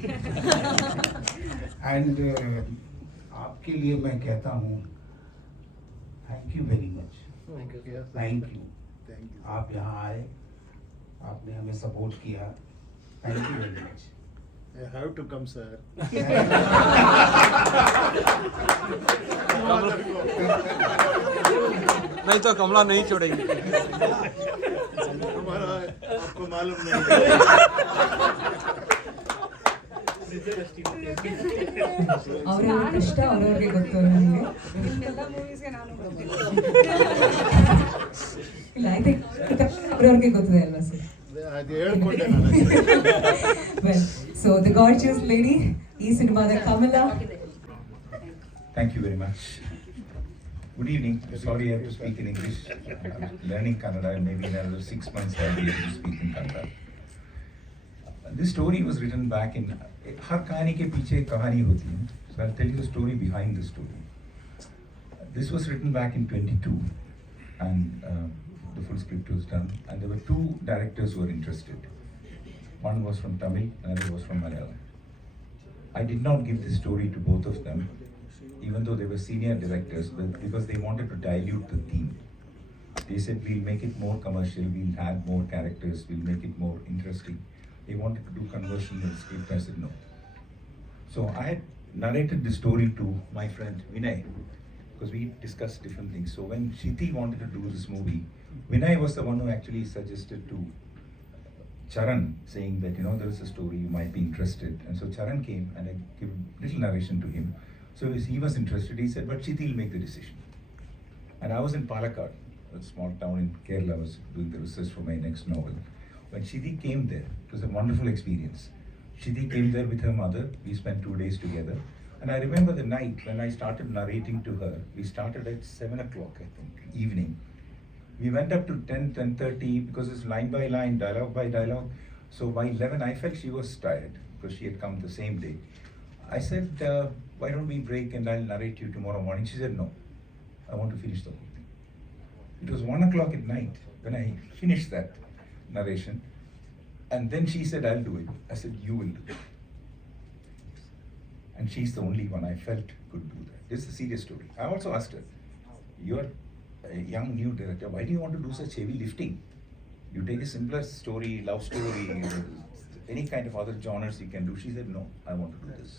एंड आपके लिए मैं कहता हूँ thank you very much. Thank you. आप यहाँ आए, आपने हमें सपोर्ट किया. Thank you very much. I have to come, sir. नहीं तो कमला नहीं छोड़ेगी. हमारा आपको मालूम नहीं. ಅವ್ರವ್ರ ಕಷ್ಟ ಅವ್ರವ್ರಿಗೆ ಗೊತ್ತು. ನನಗೆ ಎಲ್ಲ ಮೂವೀಸ್ಗೆ ನಾನು ಬರ್ತೀನಿ. ಇಲ್ಲ ಐ ಥಿಂಕ್ ಅವ್ರವ್ರಿಗೆ ಗೊತ್ತಿದೆ ಅಲ್ವಾ ಸರ್. ಅದು ಹೇಳ್ಕೊಂಡೆ ನಾನು. Well so the gorgeous lady ಈ ಸಿನಿಮಾದ Kamala. Thank you very much. Good evening. Sorry I have to speak in English. I'm learning Kannada and maybe in another 6 months I'll be able to speak in Kannada. This story was written back in... हर कहानी के पीछे एक कहानी होती है. So I'll tell you the story behind the story. This was written back in 22 and the full script was done and there were 2 directors who were interested. One was from Tamil, another was from Malayalam. I did not give this story to both of them, even though they were senior directors, but because they wanted to dilute the theme. They said, we'll make it more commercial, we'll add more characters, we'll make it more interesting. They wanted to do conversion in the script. I said no. So I had narrated the story to my friend Vinay, because we discussed different things. So when Shiti wanted to do this movie, Vinay was the one who actually suggested to Charan, saying that, you know, there is a story, you might be interested. And so Charan came and I gave little narration to him. So as he was interested, he said, but Shiti will make the decision. And I was in Palakkad, a small town in Kerala. I was doing the research for my next novel. When Shiti came there, it was a wonderful experience. Shiti came there with her mother. We spent 2 days together. And I remember the night when I started narrating to her. We started at 7 o'clock, I think, evening. We went up to 10, 10:30 because it's line by line, dialogue by dialogue. So by 11, I felt she was tired because she had come the same day. I said, why don't we break and I'll narrate you tomorrow morning? She said, no, I want to finish the whole thing. It was 1 o'clock at night when I finished that narration. And then she said, I'll do it. I said, you will do it. And she's the only one I felt could do that. This is a serious story. I also asked her, you're a young new director, why do you want to do such heavy lifting? You take a simpler story, love story, any kind of other genres you can do. She said, no, I want to do this.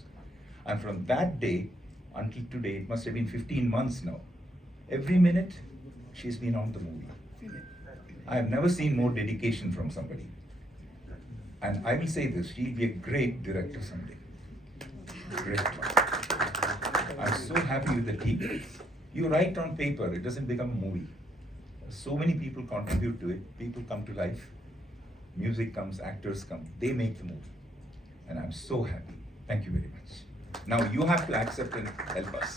And from that day until today, it must have been 15 months now. Every minute, she's been on the movie. I have never seen more dedication from somebody. And I will say this, she'll be a great director someday. Great. I'm so happy with the team. You write on paper, it doesn't become a movie. So many people contribute to it, people come to life, music comes, actors come, they make the movie. And I'm so happy. Thank you very much. Now you have to accept and help us.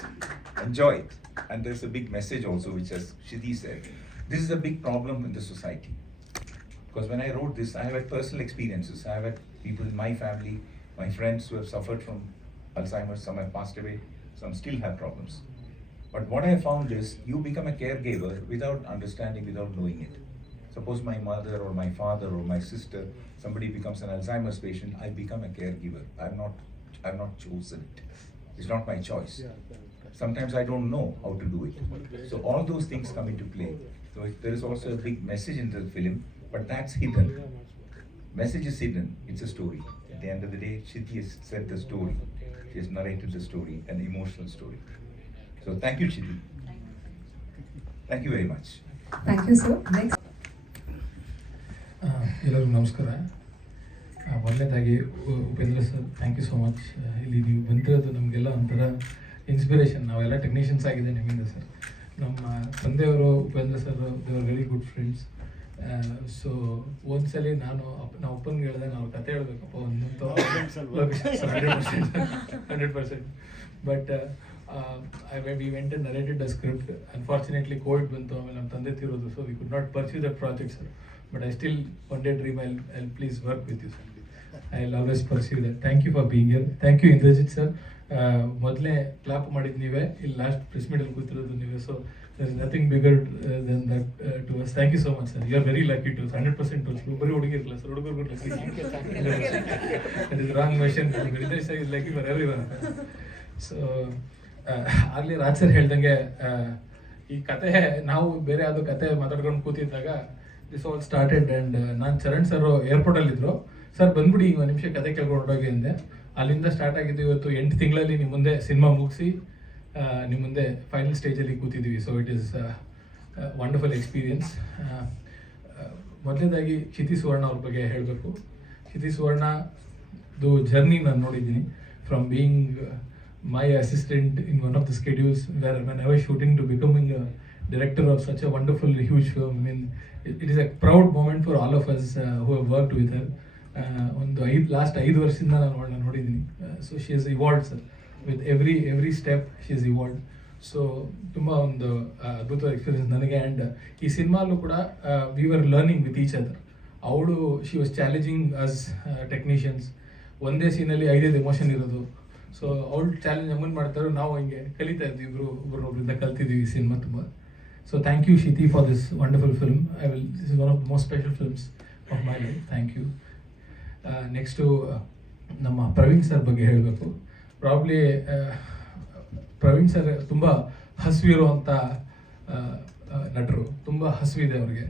Enjoy it. And there's a big message also, which as Shiti said, this is a big problem in the society. Because when I wrote this, I have had personal experiences. I have had people in my family, my friends who have suffered from Alzheimer's, some have passed away, some still have problems. But what I found is, you become a caregiver without understanding, without knowing it. Suppose my mother or my father or my sister, somebody becomes an Alzheimer's patient, I become a caregiver. I've not chosen it. It's not my choice. Sometimes I don't know how to do it. So all those things come into play. So there is also a big message in the film, but that's hidden. Message is hidden. It's a story. At the end of the day, Shiti has said the story. She has narrated the story, an emotional story. So thank you, Shiti. Thank you very much. Thank you, sir. Next. ಎಲ್ಲರಿಗೂ ನಮಸ್ಕಾರ. ಮೊದಲನೇದಾಗಿ Upendra sir, thank you so much. ಇಲ್ಲಿ ನೀವು ಬಂದಿರೋದು ನಮಗೆಲ್ಲ ಒಂಥರ inspiration. ನಾವೆಲ್ಲ technicians ಆಗಿದೆ ನಿಮ್ಮಿಂದ ಸರ್. ನಮ್ಮ ತಂದೆಯವರು Upendra sir, they are very good friends. So ಒಂದ್ಸಲಿ ನಾವು ಅಪ್ಪನಿಗೆ ಹೇಳಿದೆ, ನಾವು ಕತೆ ಹೇಳ್ಬೇಕಪ್ಪ ಒಂದಂತೂ 100%. But we went and narrated the script. Unfortunately, COVID ಬಂತು, ಆಮೇಲೆ ನಮ್ಮ ತಂದೆ ತೀರೋದು, so we could not pursue that project, sir. But I still one day dream I'll please work with you, sir. I'll always pursue that. Thank you for being here. Thank you, Indrajit sir. ಮೊದಲೇ clap ಮಾಡಿದ್ದು ನೀವೇ, ಇಲ್ಲಿ last press ಮೀಟಲ್ಲಿ ಕೂತಿರೋದು ನೀವೇ. So there is nothing bigger than that to us. Thank you so much, sir. You are very lucky to 100% to ಬರೀ ಹುಡುಗಿರ್ಲಿಲ್ಲ sir, ಹುಡುಗರು lucky. That is wrong version. Indrajit sir is lucky for everyone. So ಆಗಲಿ Raj sir ಹೇಳ್ದಂಗೆ, ಈ ಕತೆ ನಾವು ಬೇರೆ ಯಾವುದೋ ಕತೆ ಮಾತಾಡ್ಕೊಂಡು ಕೂತಿದ್ದಾಗ ದಿಸ್ ಆಲ್ ಸ್ಟಾರ್ಟೆಡ್. ಆ್ಯಂಡ್ ನಾನು ಚರಣ್ ಸರ್ ಏರ್ಪೋರ್ಟಲ್ಲಿದ್ದರು, ಸರ್ ಬಂದ್ಬಿಡಿ ಈಗ 1 ನಿಮಿಷ ಕತೆ ಕೇಳ್ಕೊಂಡು ಹೊರಟೋಗಿ ಅಂದೆ. ಅಲ್ಲಿಂದ ಸ್ಟಾರ್ಟ್ ಆಗಿದ್ದು. ಇವತ್ತು 8 ತಿಂಗಳಲ್ಲಿ ನಿಮ್ಮ ಮುಂದೆ ಸಿನಿಮಾ ಮುಗಿಸಿ ನಿಮ್ಮ ಮುಂದೆ ಫೈನಲ್ ಸ್ಟೇಜಲ್ಲಿ ಕೂತಿದ್ದೀವಿ. So it is wonderful experience. ಮೊದಲನೇದಾಗಿ ಕ್ಷಿತಿ ಸುವರ್ಣ ಅವ್ರ ಬಗ್ಗೆ ಹೇಳಬೇಕು. ಕ್ಷಿತಿ ಸುವರ್ಣದು ಜರ್ನಿ ನಾನು ನೋಡಿದ್ದೀನಿ. From being my assistant in one of the schedules where when I was shooting to becoming a director of such a wonderful, huge film. I mean, it is a proud moment for all of us who have worked with her. ಒಂದು last 5 ವರ್ಷದಿಂದ ನಾನು ಅವಳನ್ನ ನೋಡಿದ್ದೀನಿ. So she is evolved sir, with every step she is evolved. ಸೊ ತುಂಬ ಒಂದು ಅದ್ಭುತವಾದ experience ನನಗೆ. ಆ್ಯಂಡ್ ಈ ಸಿನಿಮಾಲು ಕೂಡ we were learning with each other. ಅವಳು she was challenging us technicians. ಒಂದೇ ಸೀನಲ್ಲಿ 5 ಎಮೋಷನ್ ಇರೋದು. ಸೊ ಅವಳು ಚಾಲೆಂಜ್ ಅಮ್ಮನ್ ಮಾಡ್ತಾರೆ, ನಾವು ಹಿಂಗೆ ಕಲಿತಾ ಇದ್ವಿ, ಒಬ್ಬರೊಬ್ಬರಿಂದ ಕಲ್ತಿದ್ದೀವಿ ಈ ಸಿನಿಮಾ ತುಂಬ. So thank you Kshiti for this wonderful film. This is one of the most special films of my life. Thank you. Next ನಮ್ಮ ಪ್ರವೀಣ್ ಸರ್ ಬಗ್ಗೆ ಹೇಳಬೇಕು. ಪ್ರಾಬ್ಲಿ ಪ್ರವೀಣ್ ಸರ್ ತುಂಬ ಹಸಿವಿರುವಂಥ ನಟರು. ತುಂಬ ಹಸಿವಿದೆ ಅವ್ರಿಗೆ.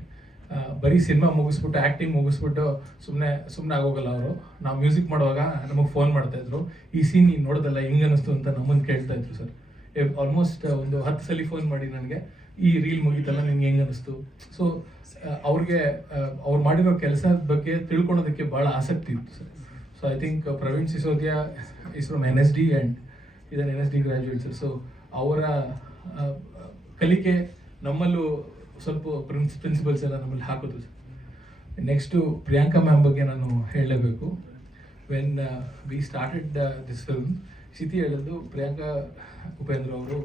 ಬರೀ ಸಿನಿಮಾ ಮುಗಿಸ್ಬಿಟ್ಟು, ಆ್ಯಕ್ಟಿಂಗ್ ಮುಗಿಸ್ಬಿಟ್ಟು ಸುಮ್ಮನೆ ಆಗೋಗಲ್ಲ ಅವರು. ನಾವು ಮ್ಯೂಸಿಕ್ ಮಾಡುವಾಗ ನಮಗೆ ಫೋನ್ ಮಾಡ್ತಾಯಿದ್ರು, ಈ ಸೀನ್ ನೀನು ನೋಡೋದಲ್ಲ ಹೆಂಗೆ ಅನ್ನಿಸ್ತು ಅಂತ ನಮ್ಮನ್ನು ಕೇಳ್ತಾ ಇದ್ರು ಸರ್. ಆಲ್ಮೋಸ್ಟ್ ಒಂದು 10 ಸಲ ಫೋನ್ ಮಾಡಿ ನನಗೆ, ಈ ರೀಲ್ ಮುಗೀತಲ್ಲ ನಿಮ್ಗೆ ಹೆಂಗೆ ಅನ್ನಿಸ್ತು. ಸೊ ಅವ್ರಿಗೆ ಅವ್ರು ಮಾಡಿರೋ ಕೆಲಸದ ಬಗ್ಗೆ ತಿಳ್ಕೊಳೋದಕ್ಕೆ ಭಾಳ ಆಸಕ್ತಿ ಇತ್ತು sir. So I think Praveen Sisodia is from NSD and ಇದನ್ NSD ಗ್ರ್ಯಾಜುಯೇಟ್ ಸರ್. ಸೊ ಅವರ ಕಲಿಕೆ ನಮ್ಮಲ್ಲೂ ಸ್ವಲ್ಪ ಪ್ರಿನ್ಸಿಪಲ್ಸ್ ಎಲ್ಲ ನಮ್ಮಲ್ಲಿ ಹಾಕೋದು ಸರ್. ನೆಕ್ಸ್ಟು ಪ್ರಿಯಾಂಕಾ ಮ್ಯಾಮ್ ಬಗ್ಗೆ ನಾನು ಹೇಳಲೇಬೇಕು. When we started this film, Kshiti ಹೇಳಿದ್ದು ಪ್ರಿಯಾಂಕಾ ಉಪೇಂದ್ರ ಅವರು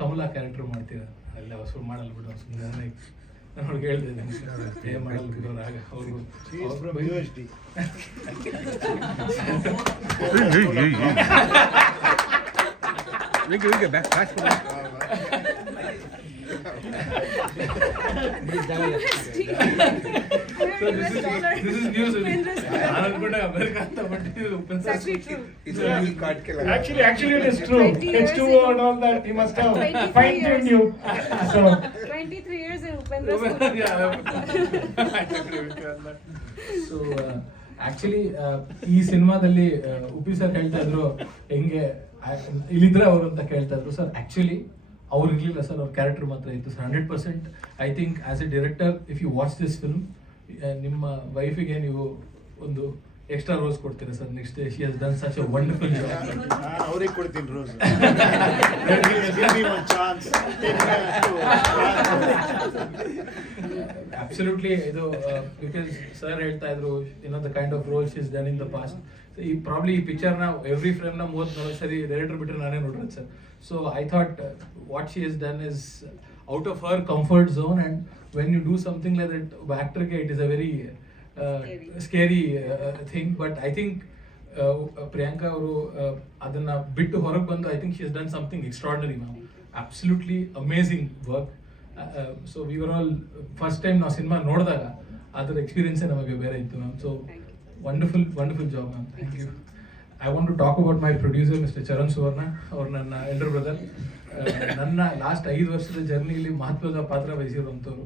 ಕಮಲಾ ಕ್ಯಾರೆಕ್ಟರ್ ಮಾಡ್ತೀರ ಎಲ್ಲ ಹೊಸ ಮಾಡಲ್ಲ ಬಿಡು ಸುಮ್ಮನೆ. ನಾನು ಅವ್ರಿಗೆ ಹೇಳ್ದೆ ಮಾಡಲ್ಲ ಬಿಡೋರು. ಆಗ ಅವರು Actually, it is true. H2O and all that, he must have fine-tuned you. So 23 years in Upendra school. So actually ಈ ಸಿನಿಮಾದಲ್ಲಿ ಉಪಿ ಸರ್ ಹೇಳ್ತಾ ಇದ್ರು ಹೆಂಗೆ ಇಲ್ಲಿದ್ರೆ ಅವರು ಅಂತ ಕೇಳ್ತಾ ಇದ್ರು ಸರ್. ಆ್ಯಕ್ಚುಲಿ ಅವ್ರು ಇರಲಿಲ್ಲ ಸರ್, ಅವ್ರ ಕ್ಯಾರೆಕ್ಟರ್ ಮಾತ್ರ ಇತ್ತು sir. 100% I think as a director if you watch this film, ನಿಮ್ಮ ವೈಫಿಗೆ ನೀವು ಒಂದು ಎಕ್ಸ್ಟ್ರಾ ರೋಸ್ ಕೊಡ್ತೀರಾ sir. Next she has done such a wonderful job. ಅವ್ರಿಗೆ ಕೊಡ್ತೀನಿ ರೋಸ್. ಅಬ್ಸಲ್ಯೂಟ್ಲಿ. ಇದು ಬಿಕಾಸ್ ಸರ್ ಹೇಳ್ತಾ ಇದ್ರು the kind of role she is done in the past. ಈ ಪ್ರಾಬ್ಲಿ ಈ ಪಿಕ್ಚರ್ನ ಎವ್ರಿ ಫ್ರೇಮ್ನ 30-40 ಸರಿ ಡೈರೆಕ್ಟರ್ ಬಿಟ್ಟರೆ ನಾನೇ ನೋಡಿರೋದು sir. So I thought what she is done is out of her comfort zone. And when you do something like that, ಒಬ್ಬ ಆ್ಯಕ್ಟರ್ಗೆ it is a very scary thing. But I think Priyanka ಅವರು ಅದನ್ನ ಬಿಟ್ಟು ಹೊರಗೆ ಬಂದು I think she has done something extraordinary ma'am. Absolutely amazing work. So we were all first time ನಾವು cinema ನೋಡಿದಾಗ ಅದರ ಎಕ್ಸ್ಪೀರಿಯನ್ಸೇ ನಮಗೆ ಬೇರೆ ಇತ್ತು ma'am. So wonderful job ma'am. Thank you. I want to talk about my producer mister Charan ಸುವರ್ಣ. ಅವ್ರು ನನ್ನ elder brother. ನನ್ನ ಲಾಸ್ಟ್ 5 ವರ್ಷದ ಜರ್ನಿಯಲ್ಲಿ ಮಹತ್ವದ ಪಾತ್ರ ವಹಿಸಿರುವಂಥವ್ರು.